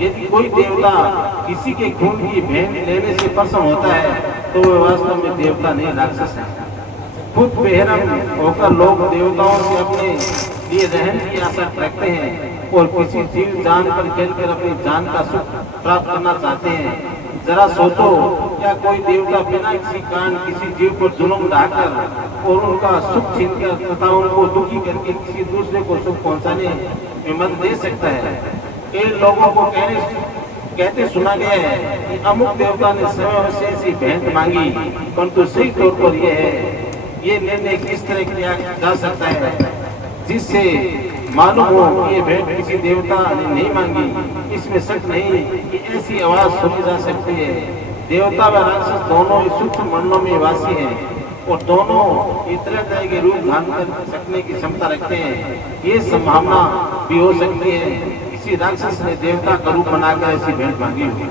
यदि कोई देवता किसी के खून की भेंट लेने से प्रसन्न होता है तो वह वास्तव में देवता नहीं राक्षस है। खुद बेहरम होकर लोग देवताओं से अपने लिए रहम की आशा रखते हैं और किसी जीव जान पर खेलकर अपनी जान का सुख प्राप्त करना चाहते हैं। जरा सोचो, क्या कोई देवता बिना किसी कारण किसी जीव पर जुल्म ढाकर और उनका सुख छीनकर तथा उनको दुखी करके किसी दूसरे को सुख पहुंचाने में मदद दे सकता है? कई लोगों को कहते सुना गया है कि अमुक देवता ने समय से ऐसी भेंट मांगी, परंतु सही तौर पर यह है, ये निर्णय किस तरह किया जा सकता है जिससे मालूम हो कि ये भेंट किसी देवता ने नहीं मांगी। इसमें शक नहीं कि ऐसी आवाज सुनी जा सकती है। देवता व राक्षस दोनों ही सूक्ष्म मंडलों में वासी हैं और दोनों इतने तरह के रूप धारण कर सकने की क्षमता रखते हैं। ये संभावना भी हो सकती है किसी राक्षस ने देवता का रूप बनाकर ऐसी भेंट मांगी हुई।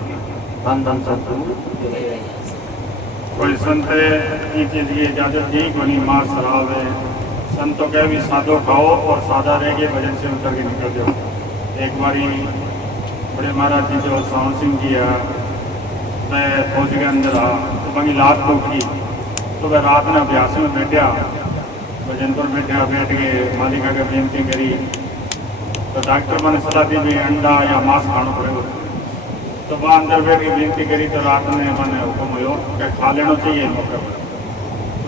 धन धन सतगुरु। कोई संत ये चीज ये इजाजत दी कोई मांस शराब है, संतों के भी सादो खाओ और सादा रह के भजन से उतर के निकल जाओ। एक बारी बड़े महाराज जी जो सावन सिंह जी है, मैं फौज के अंदर आ तो बंगी लात को उठी तो वह रात में अभ्यास में बैठा, भजन पर बैठ के मालिका के बेनती करी तो डॉक्टर मैंने सलाह दी भी अंडा या मांस खाना पड़ेगा। तो वहाँ अंदर बैठ के बेनती करी तो रात में मैंने हुक्म हो क्या खा लेना चाहिए मौके पर।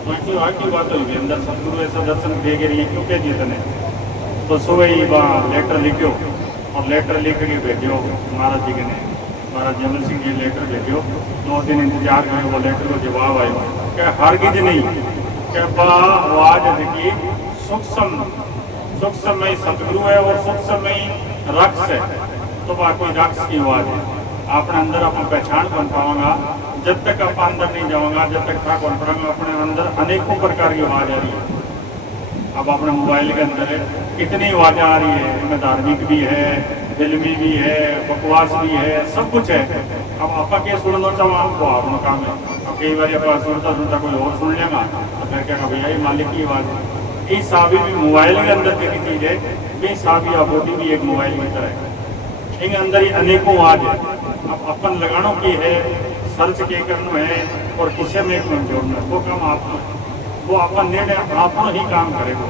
तो ऐसी आगे बात हुई अंदर सतगुरु ऐसा दर्शन दे के लिए क्यों कह दिए तने। तो सुबह ही वहाँ लेटर लिखो और लेटर लिख के भेजो महाराज जी के ने, महाराज जमल सिंह जी लेटर भेजो। 2 दिन इंतजार करें, वो लेटर को जवाब आयो क्या हरगिज नहीं क्या आवाज देखिए सूक्ष्म में सतगुरु है और सूक्ष्म में रक्स है। तो वह कोई रक्स की आवाज है, अपने अंदर अपना पहचान बन पाऊंगा जब तक आप अंदर नहीं जाऊंगा, जब तक था बन पाऊंगा। अपने अंदर अनेकों प्रकार की आवाज आ रही है। अब अपने मोबाइल के अंदर कितनी आवाजें आ रही है, इनमें धार्मिक भी है, फिल्मी भी है, बकवास भी है, सब कुछ है। अब आपका क्या सुनना चाहो आपको अपना काम है। अब कई बार आप सुनता कोई और सुन लेगा तो फिर क्या भैया ये मालिक की आवाज है। ये साबी भी मोबाइल के अंदर देखी चीज है, ये साबी आबोटी भी एक मोबाइल की तरह है। इनके अंदर ही अनेकों आवाज है। अब अपन लगानों की है, सर्च के करना है और किसे में जोड़ना है, वो काम आपको, वो अपन निर्णय आपको ही काम करेगा।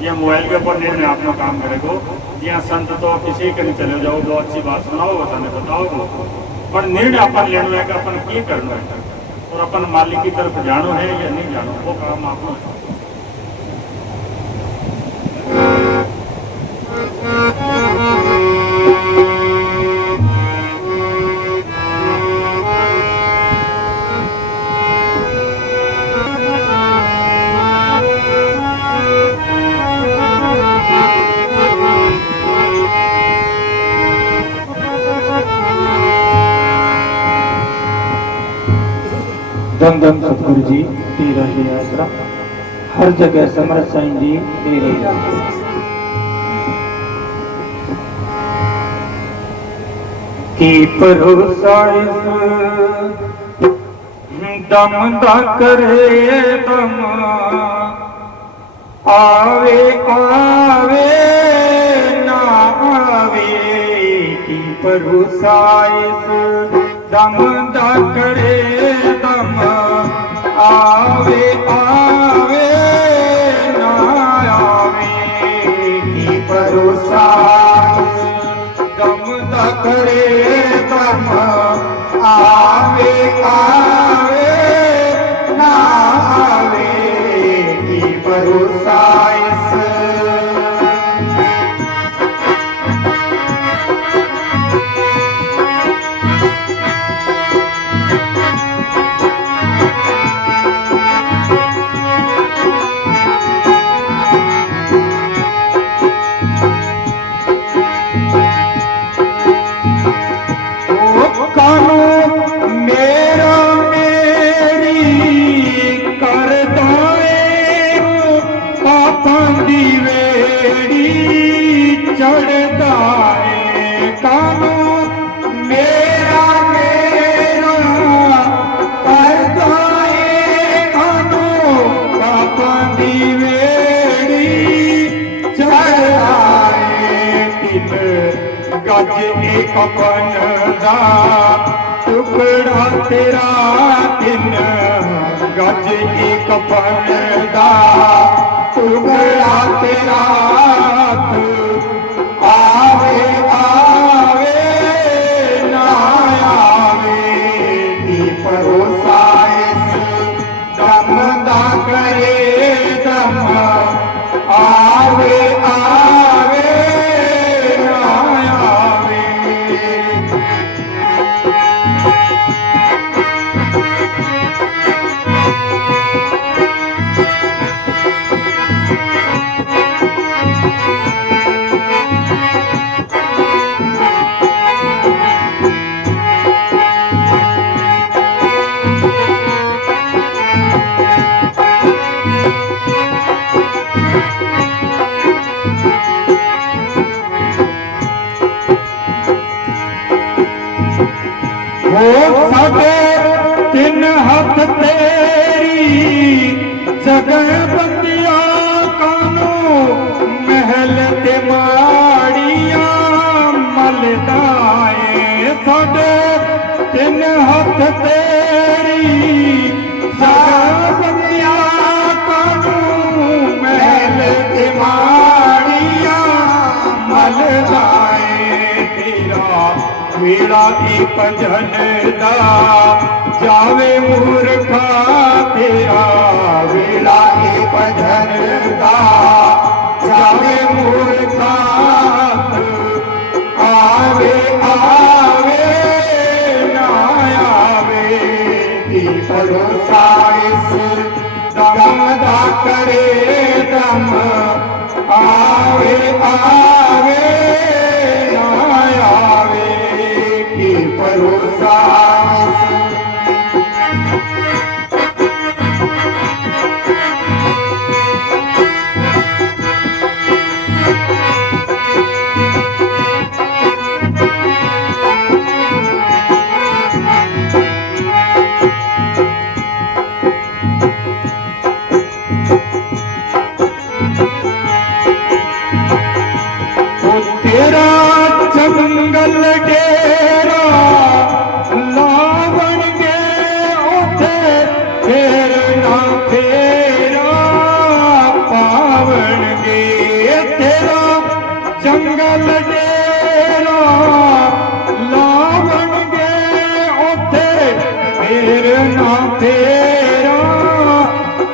ये मोबाइल के ऊपर निर्णय आपको काम करेगा। यहाँ संत तो किसी के नहीं चले जाओ, दो अच्छी बात सुनाओ बताने बताओ, पर निर्णय अपन लेना है कि अपन क्या करना है और अपन मालिक की तरफ जानो है या नहीं जानो, वो काम आपको। धन धन सतगुरु जी तेरा ही आसरा, हर जगह समर्थ साईं जी तेरा ही आसरा। की भरोसा दम दा करे दम आवे आवे ना आवे, की भरोसा दम दा करे दम आवे आवे ना आवे, की भरोसा दम दा करे दम आवे आवे ना आवे, की भरोसा गज एक कफन दा टुकड़ा तेरा दिन गज एक कफन दा टुकड़ा तेरा आवे आवे ना आवे की भरोसा इस दम दा करे दम आवे आवे ना आवे। हो साडे तीन हथ तेरी जगह बंदिया कानू महल ते माड़िया मलदाए साडे तीन हथ तेरी जगह बंदिया कानू महल ते माड़िया मलदाए तेरा वेड़ा की भजन दा जावे मूर्खा तेरा वेड़ा की भजन दा जावे मूर्खा आवे आवे ना आवे की भरोसा इस दम दा करे दम आवे आवे ना आवे की भरोसा तेरा जंगल डेरा लावण गे उठे फेर ना फेरा पावन गे तेरा जंगल डेरा लावण गे उठे फेर ना फेरा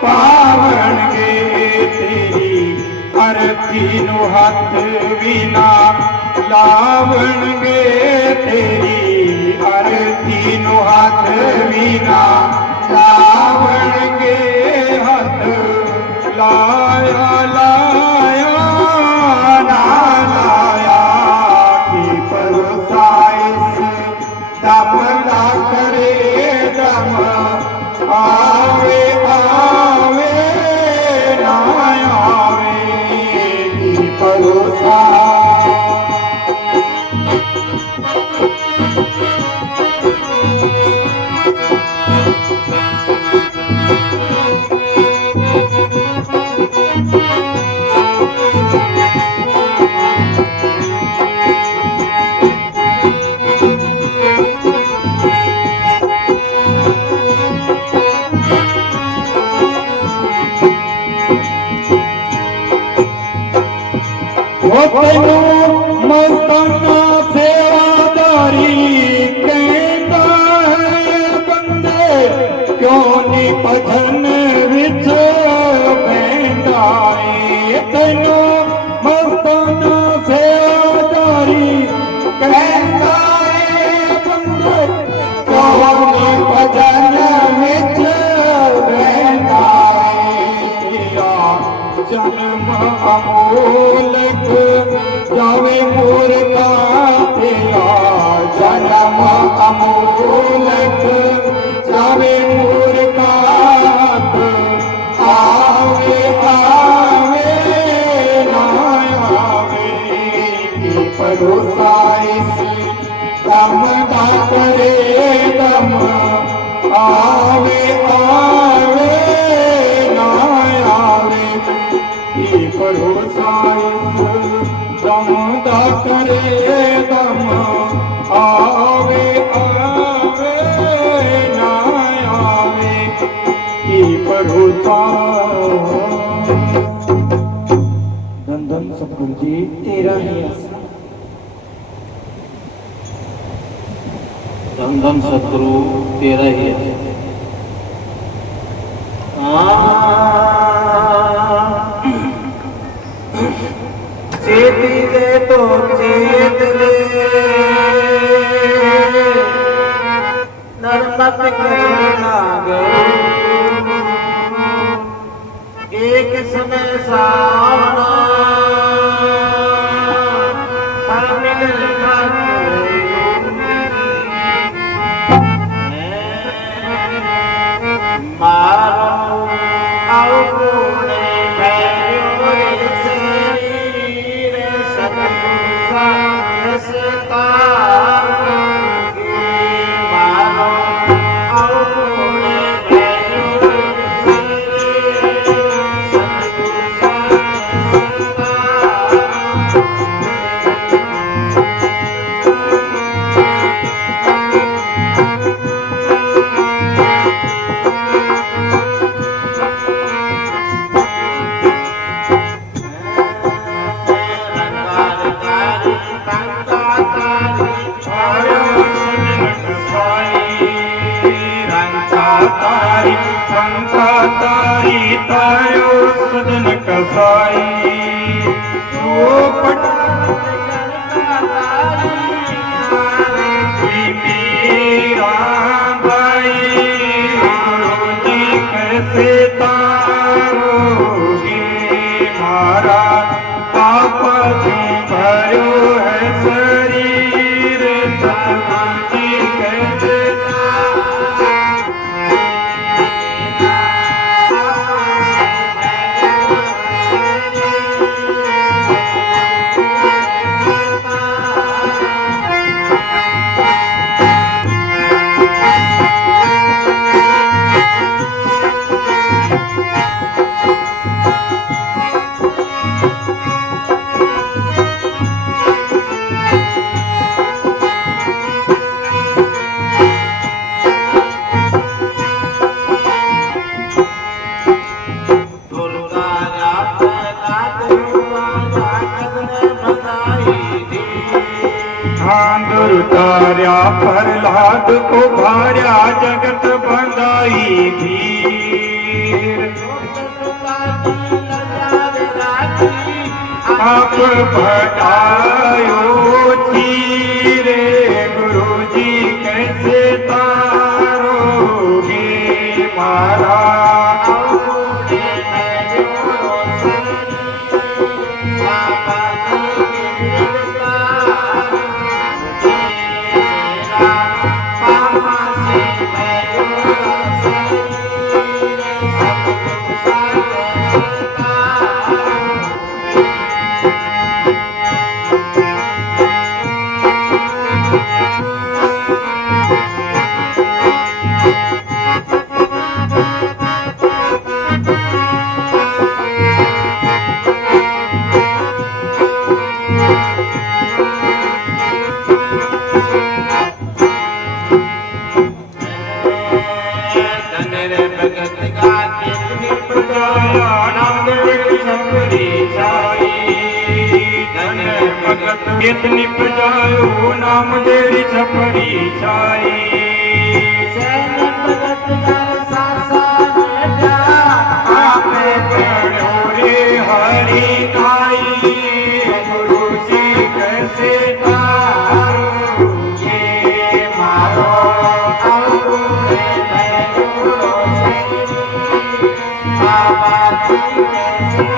पावन गे तेरी अरथी नु हथ विना लावण गे तेरी अरथी नु हथ विना लावण गे हथ लाया लाया ना लाया की भरोसा इस दम दा करे दम आवे आवे ना आवे की भरोसा तेनू मस्ताना सेवादारी कहता है बंदे क्यों नी भजन विच बहंदा है तेनू मस्ताना सेवादारी कहता है बंदे क्यों नी भजन विच बहंदा है जन्म अमोलक जावे मूर्खा तेरा जन्म अमोलक जावे मूर्खा आवे आवे ना आवे की भरोसा इस दम दा करे दम आवे आवे ना आवे की भरोसा इस दम दा करे दम प्रभु धन धन सतगुरु जी तेरा ही आसरा। धन धन सतगुरु तेरा ही है। चेती दे तो चेत ले, नरमत करना गरू, एक समय सावना हर मिल मारो अवगुणे भैरो शरीर सत्संगता मारो अवगुणे भैरो तारो सदन कसाई सोपट मेरा भाई गुरु जी कैसे तारोगे मारा पाप भरो है शरीर सतगुरु जी कैसे तार्या प्रहलाद को भार्या जगत बंधाई भीर आप भटायो चीरे गुरु जी कैसे तारोगे मारा कितनी प्रजायो नाम तेरी छपरी छाई आपे पढ़ो रे हरि गाई गुरु जी कैसे तारोगे मारो अवगुणे भैरो बाबा जी कैसे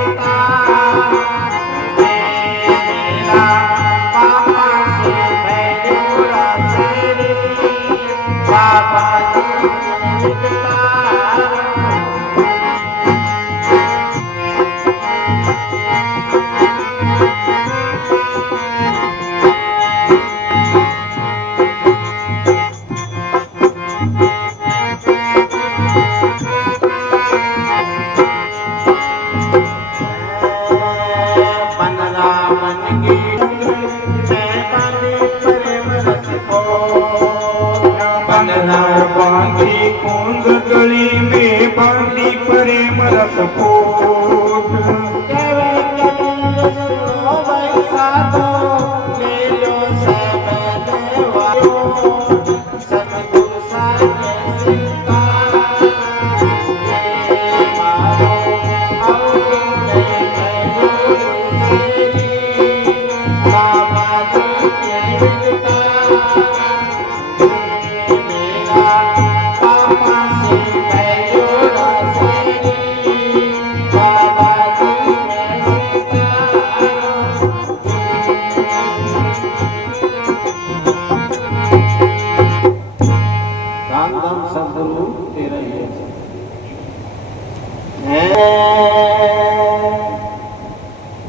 प्रेम रस कोट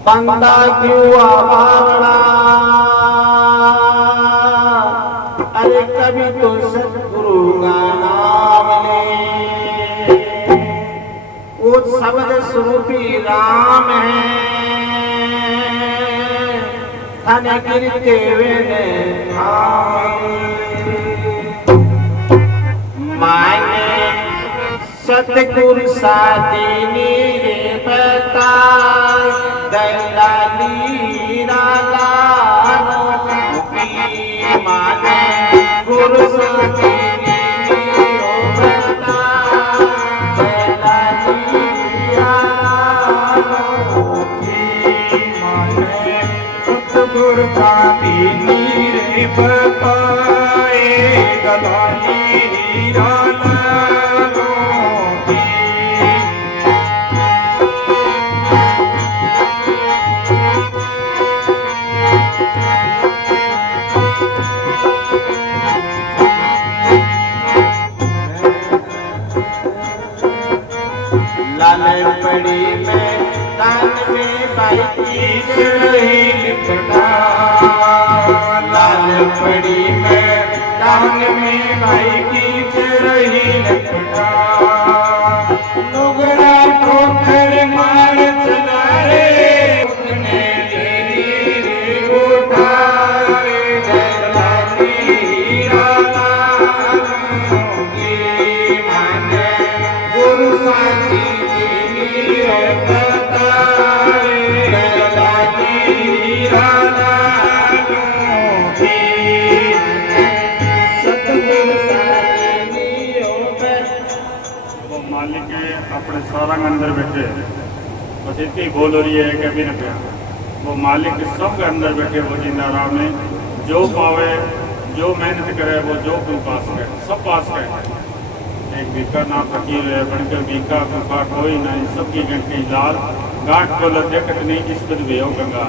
बंदा क्यों आवारा, अरे कभी तो सतगुरु का नाम ले। वो शब्द स्वरूपी राम है, धन गिरते हुए माने सतगुरु साधीनी रे बताए दलाली राला माने गुरु साधीनी रे बताए दलाली राला माने सतगुरु साधीनी रे बताए दलाली राला लाल पड़ी में कान में बाई की रही लिपटा, लाल पड़ी में कान में बाई की रही लिपटा, नुगड़ा ठोकर मार चला रे उठने ली रे उठा रे दलाली राला की माने गुरु साथी मालिक अपने सारंग अंदर बैठे, बस इतनी बोल हो रही है कि अभी न पिया। वो मालिक सब के अंदर बैठे, वो जिंदा राम में जो पावे, जो मेहनत करे, वो जो कोई पास करे, सब पास करे। एक भीखा ना फकीर है बनकर भीखा भूखा कोई नहीं, सबकी घंटी लाल गांठ को देखत नहीं इस पद भी हो गंगा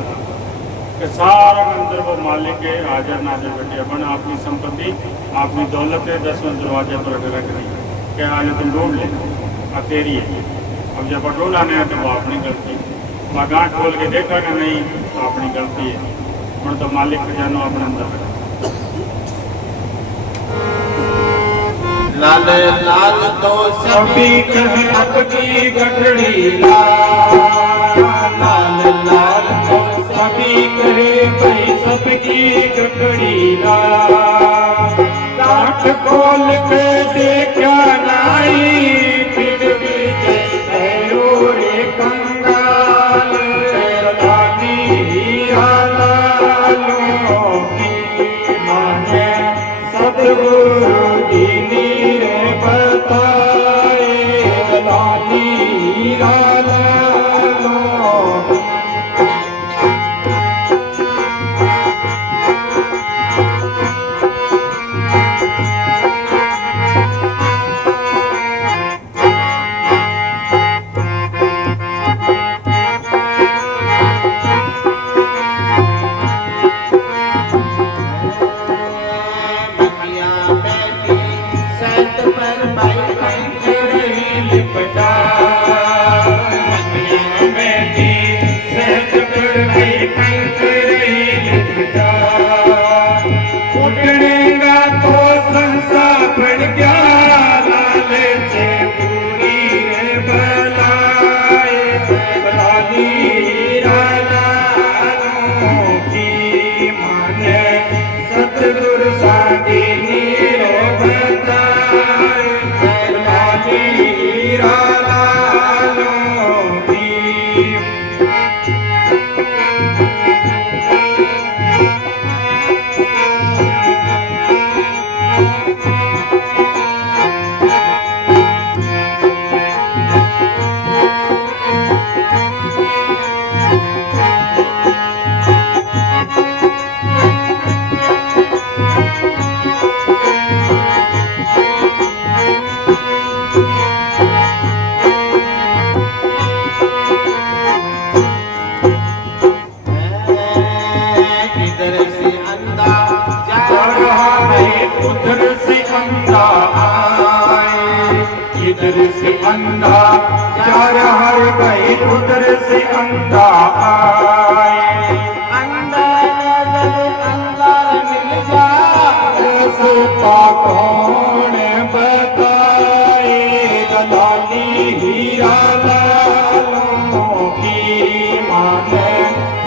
के सारा अंदर वो मालिक के हाजर नाजर बैठे अपन अपनी संपत्ति अपनी दौलत है 10वें दरवाजे पर रखनी क्या आज तुम ढूंढ ले तेरी है। अब जब पटोल आने हैं तो वो अपनी गलती, वह गांठ खोल के देखा कि नहीं तो अपनी गलती है। और तो मालिक को जानो अपने अंदर लाल लाल तो सभी अपनी गठड़ी लाल लाल तो सभी करे भाई सबकी गठड़ी लाल, गांठ खोल के देखा नहीं फिर भी जैसे रे कंगाल दलाली राला की माने सतगुरु जी रे बताए दलाली राला हर हर कही उधर से अंधा आए, अंदर मिल जाए का कौन बताए, दलाली हीरा लालों की माने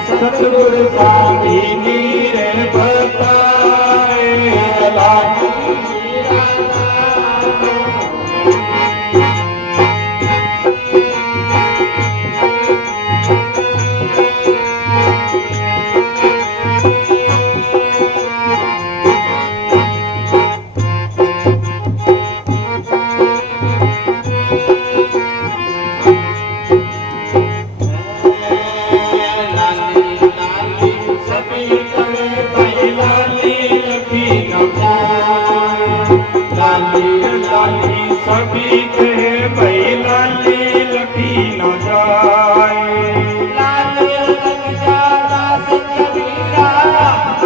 सतगुरु स्वामी नीर बताए, दलाली सभी कहे भाई लाली लखी न जाए, लाली लग जाना से कबीरा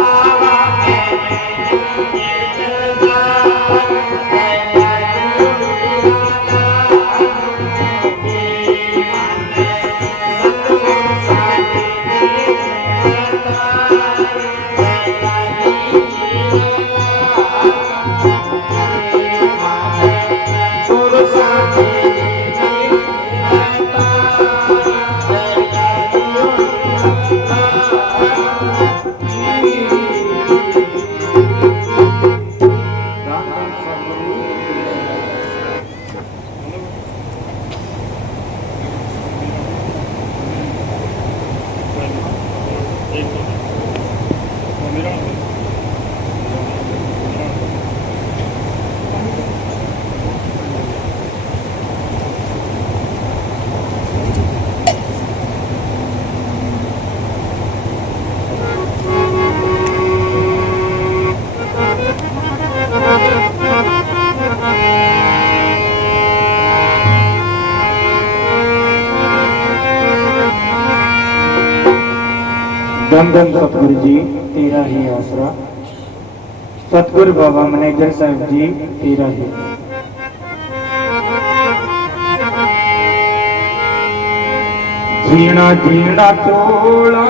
आवा धन धन सतगुरु जी तेरा ही आसरा, सतगुरु बाबा मैनेजर साहब जी तेरा ही। जीना जीना चोला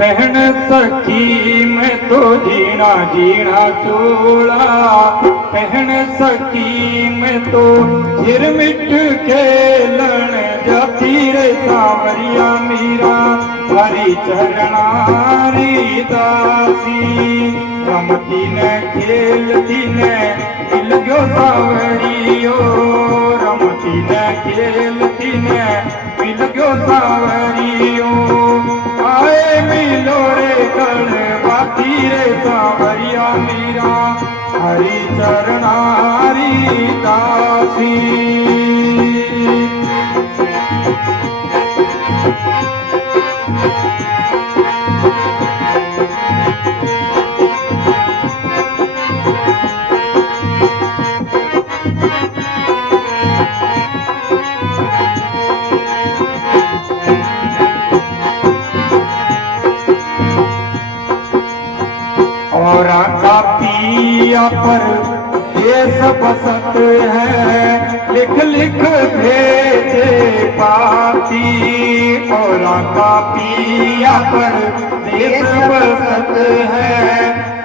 पहन सकी मैं तो, जीना जीना चोला पहन सकी मैं तो, झिरमिट खेलन जाती रे सांवरिया मीरा, हरि चरणारी दासी, रमती ने खेलती ने मिल गयो सांवरियो, रमती ने खेलती ने मिल गयो सांवरियो, आए मिलो रे गण बाती रे सांवरिया मीरा, हरि चरणारी दासी। और का पिया पर देश बसत है, लिख लिख भेजे पाती, और का पिया पर देश बसत है,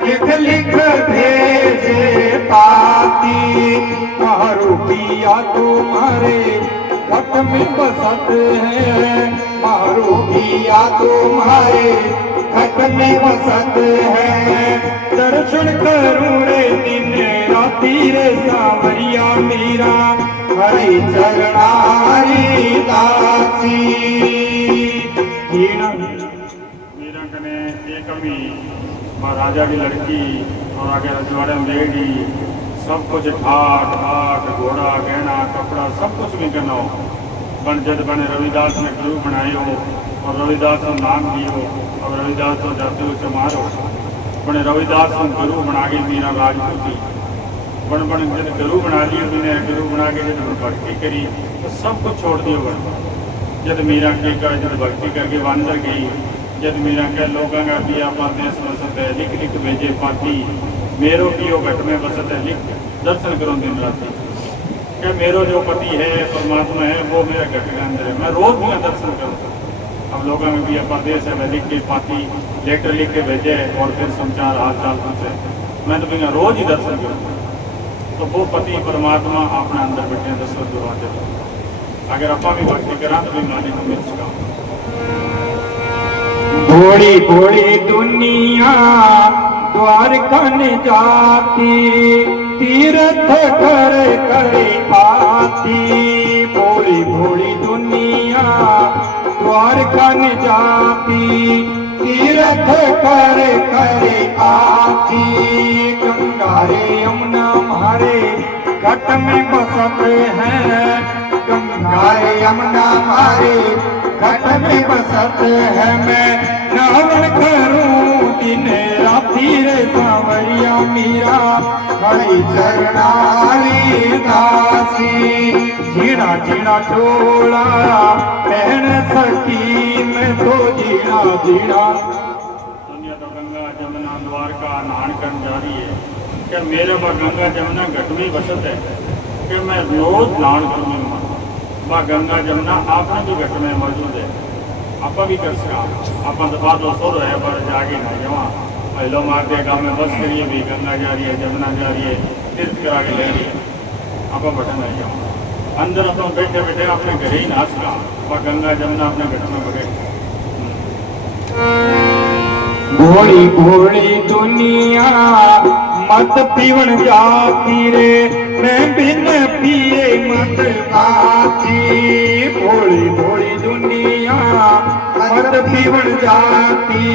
लिख लिख भेजे पाती, मारू पिया तुम्हारे घट में बसत है, मारू पिया तुम्हारे घट में बसत है, दर्शन करूं रे दिन राती रे सांवरिया मीरा, हरि चरणारी दासी। मीरा कने एक अमी महाराजा की लड़की और आगे रजवाड़े में लेडी, सब कुछ ठाट ठाट घोड़ा गहना कपड़ा सब कुछ भी करना हो, बन जद बने रविदास ने गुरु बनायो और रविदास को नाम दियो, और रविदास को जाते हुए मारो, बने रविदास को गुरु बना के मीरा राजपूती, बन बन जब गुरु बना लियो, मैंने गुरु बना के जब भक्ति करी तो सब कुछ छोड़ दियो बन, जब मीरा के कर जब भक्ति करके वांदर गई, जब मीरा के लोगों का पिया परदेश बसत है, लिख लिख भेजे पाती, मेरो पियो घट में बसत है, लिख दर्शन करो दिन राती, कि मेरो जो पति है परमात्मा है वो मेरे घर के अंदर है, मैं रोज भी दर्शन करूँ। अब लोगों में भी प्रदेश है, मैं लिख के पाती लेटर लिख के भेजे और फिर समाचार हाल चाल पूछे, मैं तो भी रोज ही दर्शन करूँ। तो वो पति परमात्मा अपने अंदर बैठे दशरथ दरवाजे पर। अगर अपा भी भक्ति करा तो भी मालिक मिल चुका। भोली भोली दुनिया द्वारका न जाती, तीर्थ कर करे आती। भोली भोली दुनिया द्वारका न जाती, तीर्थ कर करे आती। गंगा रे यमुना मारे घट में बसत है, गंगा रे यमुना मारे घट में बसत है। मैं नावन करूं दिन राती रे सांवरिया मीरा, हरि चरणारी दासी। झीणा झीणा चोला पहन सकी मैं तो झीणा झीणा। दुनिया तो गंगा जमुना द्वारका नहान कर जा रही है कि मेरे वह गंगा जमुना घट में बसत है कि मैं रोज नहान करूँगा। वह गंगा जमुना आपने भी घट में मौजूद है, आप भी कर सका। आप दबा दो सो रहे पर जागे ना जमा पहलो मार दे गाँव में बस करिए भी गंगा जा रही है जमुना जा रही है तीर्थ करा के ले रही है। आप बटन नहीं जाओ अंदर तो बैठे बैठे अपने घर ही नाच का वह गंगा जमुना अपने घर में बगे। भोली भोली दुनिया मत पीवन जाती रे, मैं बिन पिए मत आती। भोली भोली दुनिया मत पीवन जाती,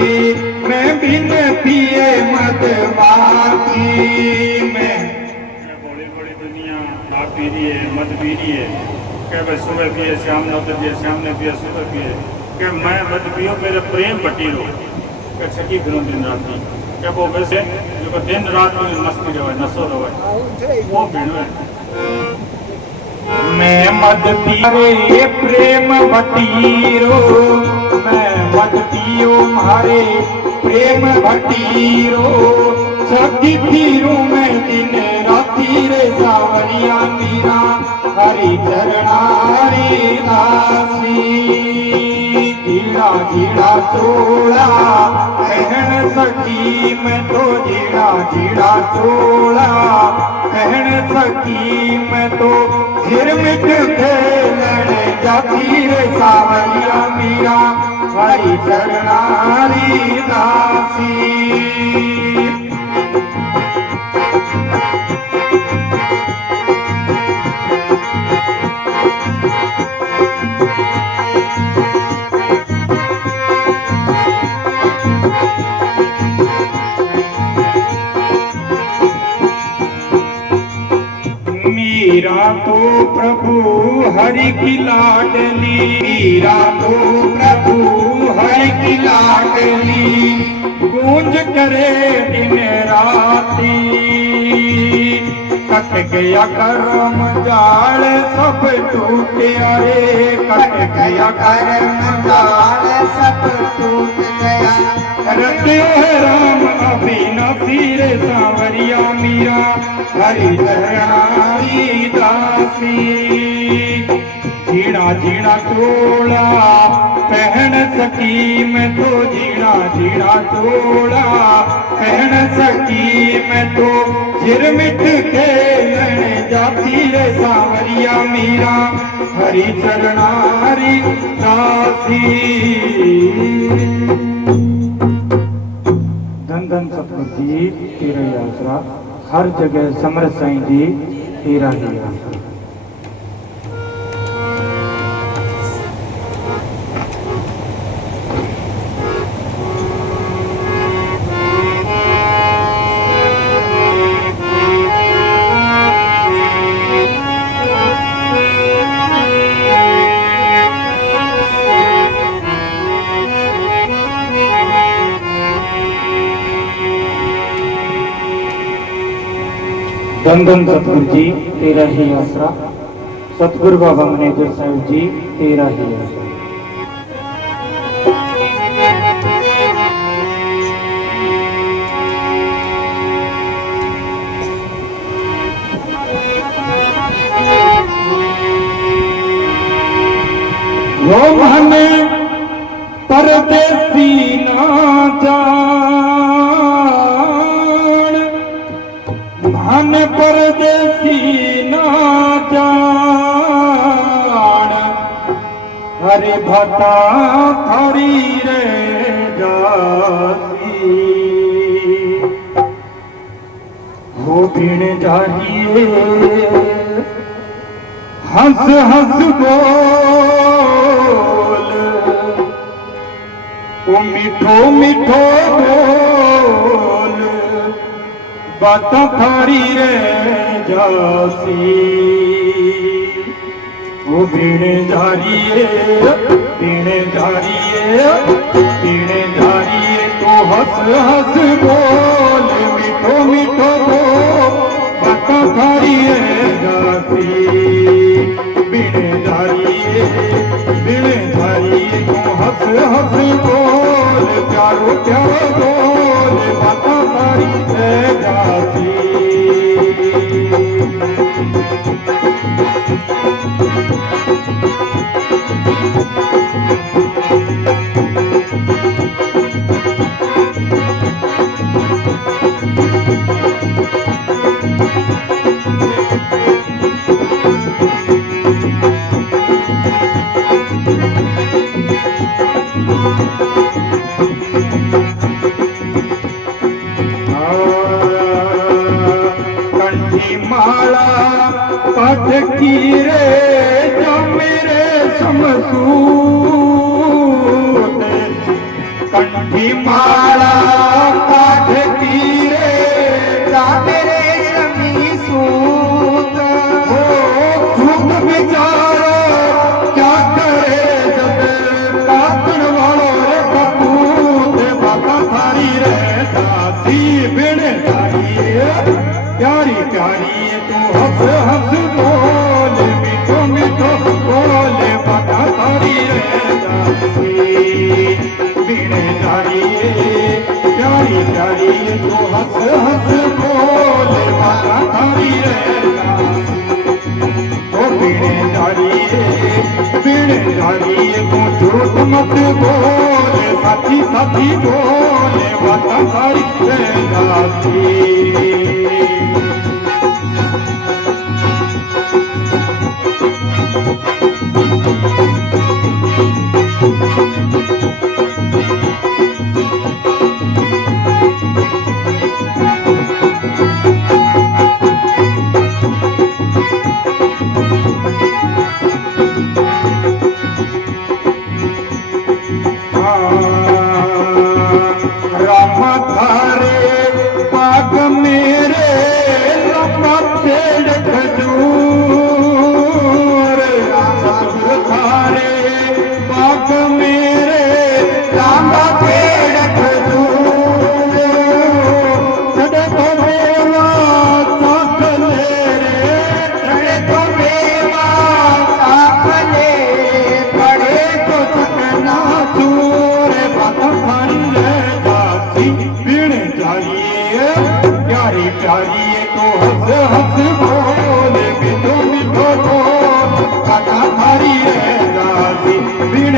मैं बिन पिए मत आती। मैं भोली भोली दुनिया ना पी रही है मत पी रही है क्या भाई सुबह पिए शाम न पिए शाम ने पिए सुबह पिए क्या मैं मत पियो मेरे प्रेम बटी रो क्या छकी फिरूँ दिन रात की क्या वो वैसे जो दिन रात में मस्ती रहे नशो रहे वो भीड़ है। मैं मत पियो प्रेम भटीरो, मैं मत पियो मारे प्रेम भटीरो। सखी फिरूं मैं दिन राती रे सांवरिया मीरा, हरि चरणारी दासी। झीड़ा झीड़ा चोला पहन सकी मैं तो झीड़ा झीड़ा चोला पहन सकी मैं तो। झिरमिट खेलन जाती रे सांवरिया मीरा, हरि चरणारी दासी। मीरा तो प्रभु हरि की लाडली, मीरा तो प्रभु हरि की लाडली। गूंज करे दिन राती, कट गया कर्म जाल सब टूटे रे। कट गया कर्म जाल सब टूट गया, रत्यो है राम अविनाशी रे सांवरिया मीरा, हरि चरणारी दासी। झीड़ा झीड़ा चोला पहन सकी मैं तो झीड़ा झीड़ा चोला पहन सकी मैं तो। झिरमिट खेलन जाती रे सांवरिया मीरा, हरि चरणारी दासी। धन धन सतगुरु जी तेरा ही आसरा, हर जगह समर्थ साईं जी तेरा ही आसरा। धन धन सतगुरु जी तेरा ही आसरा, सतगुरु बाबा मैनेजर साहिब जी तेरा ही आसरा। वो मन परदेसी ना जान, मन परदेसी ना जान, हरे भता थारी रे जासी, वो भीण जाइए हंस हंस बोल, वो मिठो मिठो बोल, बाता थारी रे जासी, वो भीण जारिए भीण जारिए भीण जारिए तो हंस हंस बोल, मिठो मिठो बोल, बाता थारी रे जासी, भीण जारिए तो हंस हंस बोल, प्यारो प्यारो बोल, बाता थारी रे जासी। कंठी माला पटकी रे जो मेरे समसूत, कंठी माला पटकी रे जा मेरे शमीसूत, सूत बेचारा क्या करे जब काटन वालों रे कपूत, बाता थारी रे जासी, बिन प्यारी प्यारी तू हंस हंस बोल, मिठो मिठो बोल, बाता थारी रे जासी, बिन जारिए प्यारी प्यारी तू हंस हंस बोल, बाता थारी रे जासी, ओ बिन जारिए तू झूठ मत बोल, साथी साथी बोल, बाता थारी रे जासी। राम थारे पाग मेरे लम्बा पेड़ खजूर, सतगुर थारे पाग मेरे लम्बा पेड़ खजूर, चढ़े तो मेवा साथ ले रे, चढ़े तो मेवा साथ ले, पड़े तो चकना चूर, बाता थारी रे जासी, बिन जारिए प्यारी प्यारी तो हंस हंस बोल, मिठो मिठो बोल, बाता थारी रे जासी, बिन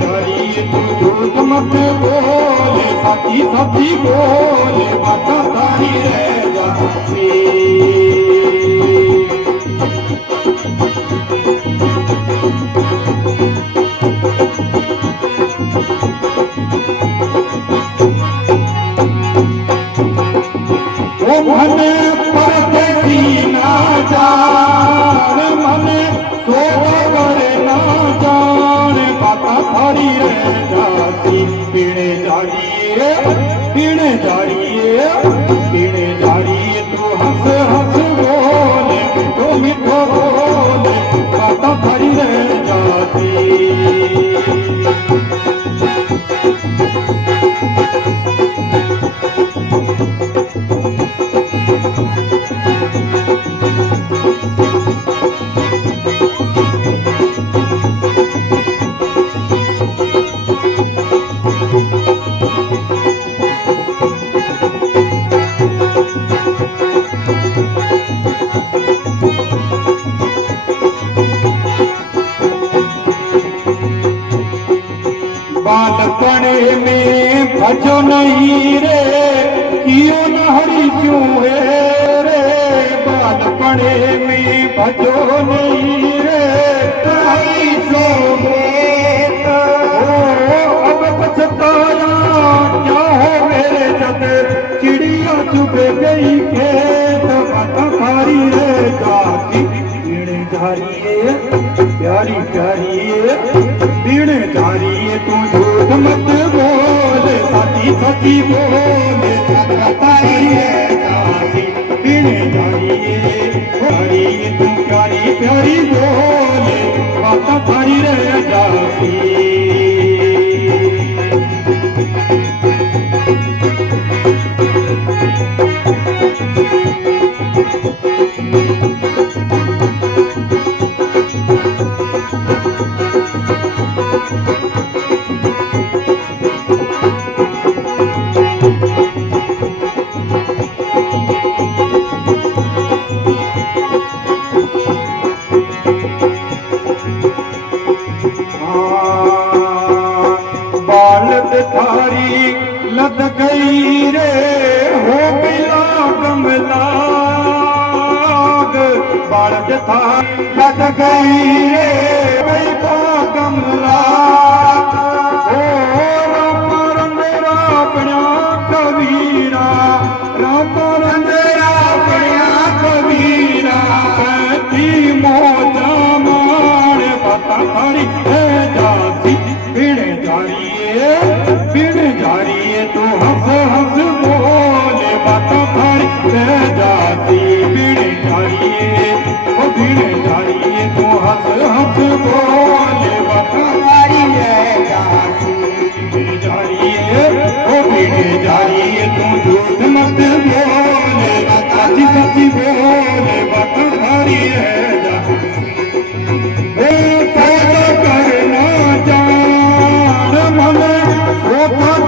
जारिए तू झूठ मत बोल, साथी साथी बोल, बाता थारी रे जासी। मन परदेसी ना जान, मन सोवर ना जान, बाता थारी रे जासी, बिन जारिए तू हंस हंस बोल, मिठो मिठो बोल, बाता थारी रे जासी। Thank you. बालपने में भजो नहीं रे क्यों न हरी क्यों है रे बालपने में भजो नहीं रे हरी क्यों है अब पछताया क्या हो मेरे जब चिड़िया चुग गई खेत माता खारी रे जाती पीड़े झारिए प्यारी प्यारी पीड़े झारिए तू झूठ मत बोल सची सची बोल पीड़े झारिए प्यारी तू प्यारी प्यारी बोल माता खारी रे जाती बालद थारी लद गई रे हो बिला गमलाग बालद थारी लद गई रे बिला गमलाग ओ मेरा बना कबीरा राम मेरा बना कबीरा की मोजा मार बता थारी है जाती पीड़े जारिए तू हंस हंस बोले बातों थारी रह जाती पीड़े जारिए ओ पीड़े जारिए तू हंस हंस बोले बातों थारी रह जाती पीड़े जारिए ओ पीड़े जारिए तू झूठ मत बोले सच्ची सच्ची बोले बातों थारी रह जाती करना जान मन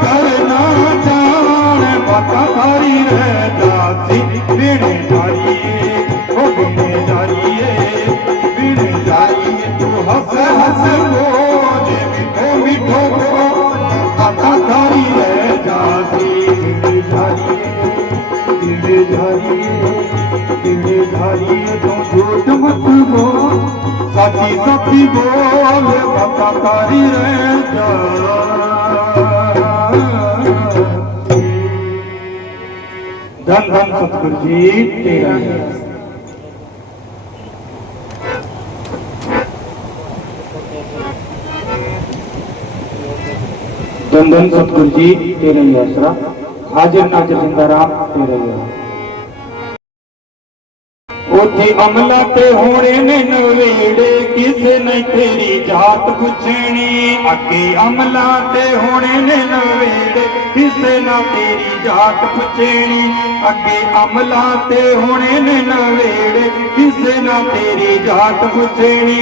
करना जान बता थारी रह जाती पीड़े जारिए ओ पीड़े जारिए तू हंस हंस बोले मिठो मिठो बता थारी रह जाती पीड़े जारिए तू झूठ मत बोल सची सची बोल बता थारी रह जा धन धन सतगुरु जी तेरा है धन धन सतगुरु जी तेरा ही आसरा हाजिर नाजिर जिंदा राम तेरा ही उथे अमला ते होने ने नवेड़े किसे नहीं तेरी जात पुछनी अगे अमला ते होने ने नवेड़े किसे ना तेरी जात पुछनी अगे अमला ते होने ने नवेड़े किसे ना तेरी जात पुछनी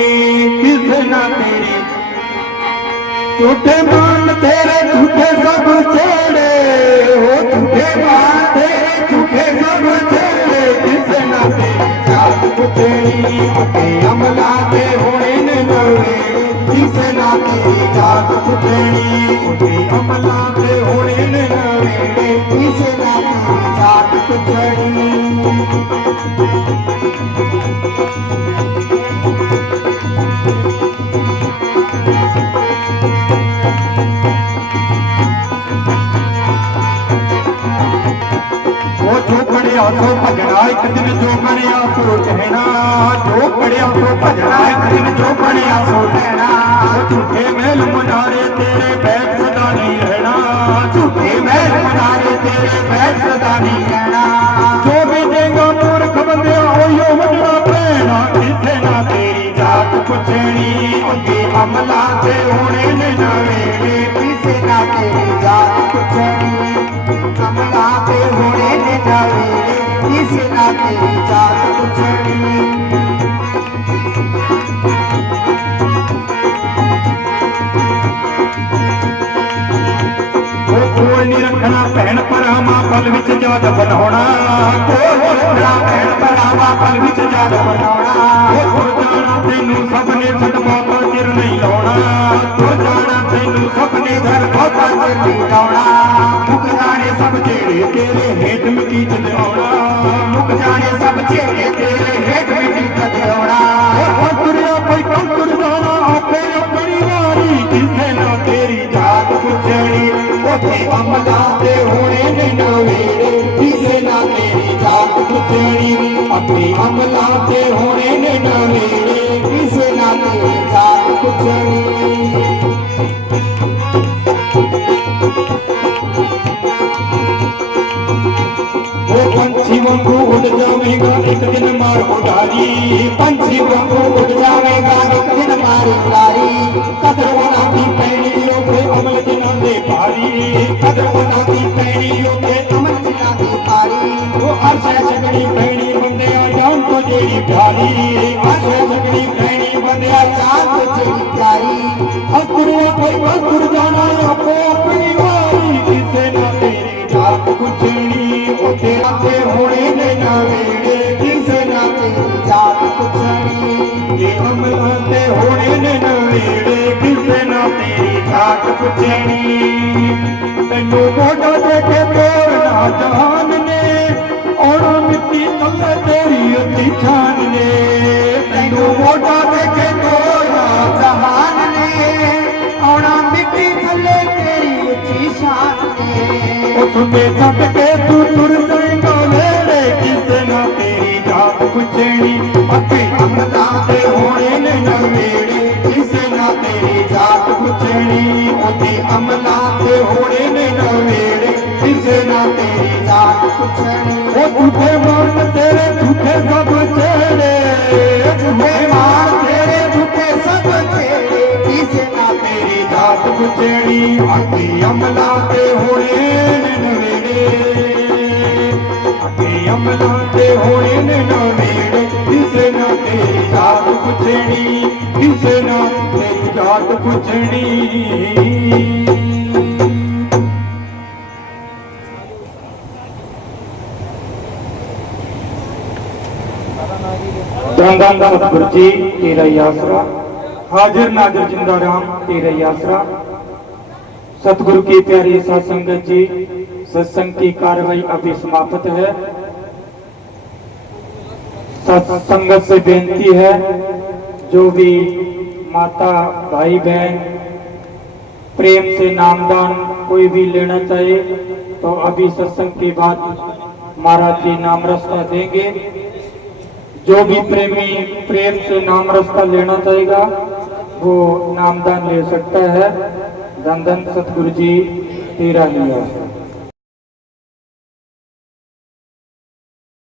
किसे ना तेरी झूठे मान तेरे झूठे सब छेड़े हो झूठे मान तेरे झूठे सब छेड़े किसे ना तेरी जात पुछनी अगे अमला ते होने ने नवेड़े किसे ना तेरी जात पुछनी अगे अमला ते होने ने नवेड़े किसे ना तेरी जात पुछनी जो पढ़िया सो भजना एक दिन जो पढ़िया सो कहना जो पढ़िया सो भजना एक दिन जो पढ़िया सो कहना झूठे महल मुनारे तेरे बैठ सदा नहीं रहना झूठे महल मुनारे तेरे बैठ सदा नहीं रहना जो भी देगा मूर्ख बंदे हो वजना पैना किसे ना तेरी जात पुछनी अगे अमला ते होने ने नवेड़े किसे ना तेरी जात पुछनी अमला ते होने ने नवेड़े किसे ना तेरी जात पुछनी कोई नहीं रखना भैन भरावां पल विच जात बनाउणा कोई नहीं रखना भैन भरावां पल विच जात बनाउणा तुर जाना तैनूं सब ने सदमा पर चिर नहीं लाउणा तुर जाना तैनूं सब ने सर बहुता चली दौड़ा मुक जाने सब जेड़े तेरे हेठ मिट्टी चौड़ा मुक जाने सब जेड़े तेरे हेठ मिट्टी चौड़ा तुरिया कोई कंकुर जाना आपे अपनी वारी किसे ना तेरी जात पुछड़ी ओथे अमला ते होने ने नवेड़े किसे ना तेरी जात पुछड़ी अपनी अमला ते होने ने नवेड़े किसे ना तेरी जात पुछड़ी वो पंछी वांगू उड़ जावेगा एक दिन मार उड़ारी पंछी वांगू उड़ जावेगा एक दिन मार उड़ारी कदर होना की पैणियों पे अमल जिना दे पारी कदर होना की पैणियों पे अमल जिना दे पारी वो आशा छगड़ी पैणी बंदे आ जान तो जेड़ी प्यारी आशा छगड़ी पैणी बंदे आ जान तो जेड़ी प्यारी अकुर कोई अकुर जाना आपो अपनी वारी किसे ना तेरी जात कुछड़ी तेरा ते होने ने नवेड़े किसे ना तेरी जात पुछड़ी ये अमला ते होने ने नवेड़े किसे ना तेरी जात पुछड़ी तेनू मोटा देखे तोड़ना जहान ने और मिट्टी तले तेरी अति छान ने तेनू मोटा देखे तोड़ना जहान ने और मिट्टी तले तेरी अति शान ने उसमें सट के तू तुर जाएगा मेरे किसे ना तेरी जात पुछड़ी अपने अमला ते होने ने नवेड़े किसे ना तेरी जात पुछड़ी ओते अमला ते होने ने नवेड़े किसे ना तेरी जात पुछड़ी ओ झूठे मान तेरे झूठे सब छेड़े झूठे मान तेरे झूठे सब छेड़े किसे ना तेरी जात पुछड़ी अपने अमला ते होने अमला ते होने ने नवेड़े किसे ना तेरी जात पुछड़ी किसे ना तेरी जात पुछड़ी धन धन सतगुरु जी तेरा ही आसरा हाजिर नाजिर जिंदा राम तेरा ही आसरा सतगुरु की प्यारी साध संगत जी सत्संग की कार्रवाई अभी समाप्त है संगत से बेनती है जो भी माता भाई बहन प्रेम से नामदान कोई भी लेना चाहे तो अभी सत्संग के बाद महाराज जी नाम रास्ता देंगे जो भी प्रेमी प्रेम से नाम रास्ता लेना चाहेगा वो नामदान ले सकता है। धन धन सतगुरु जी तेरा ही आसरा।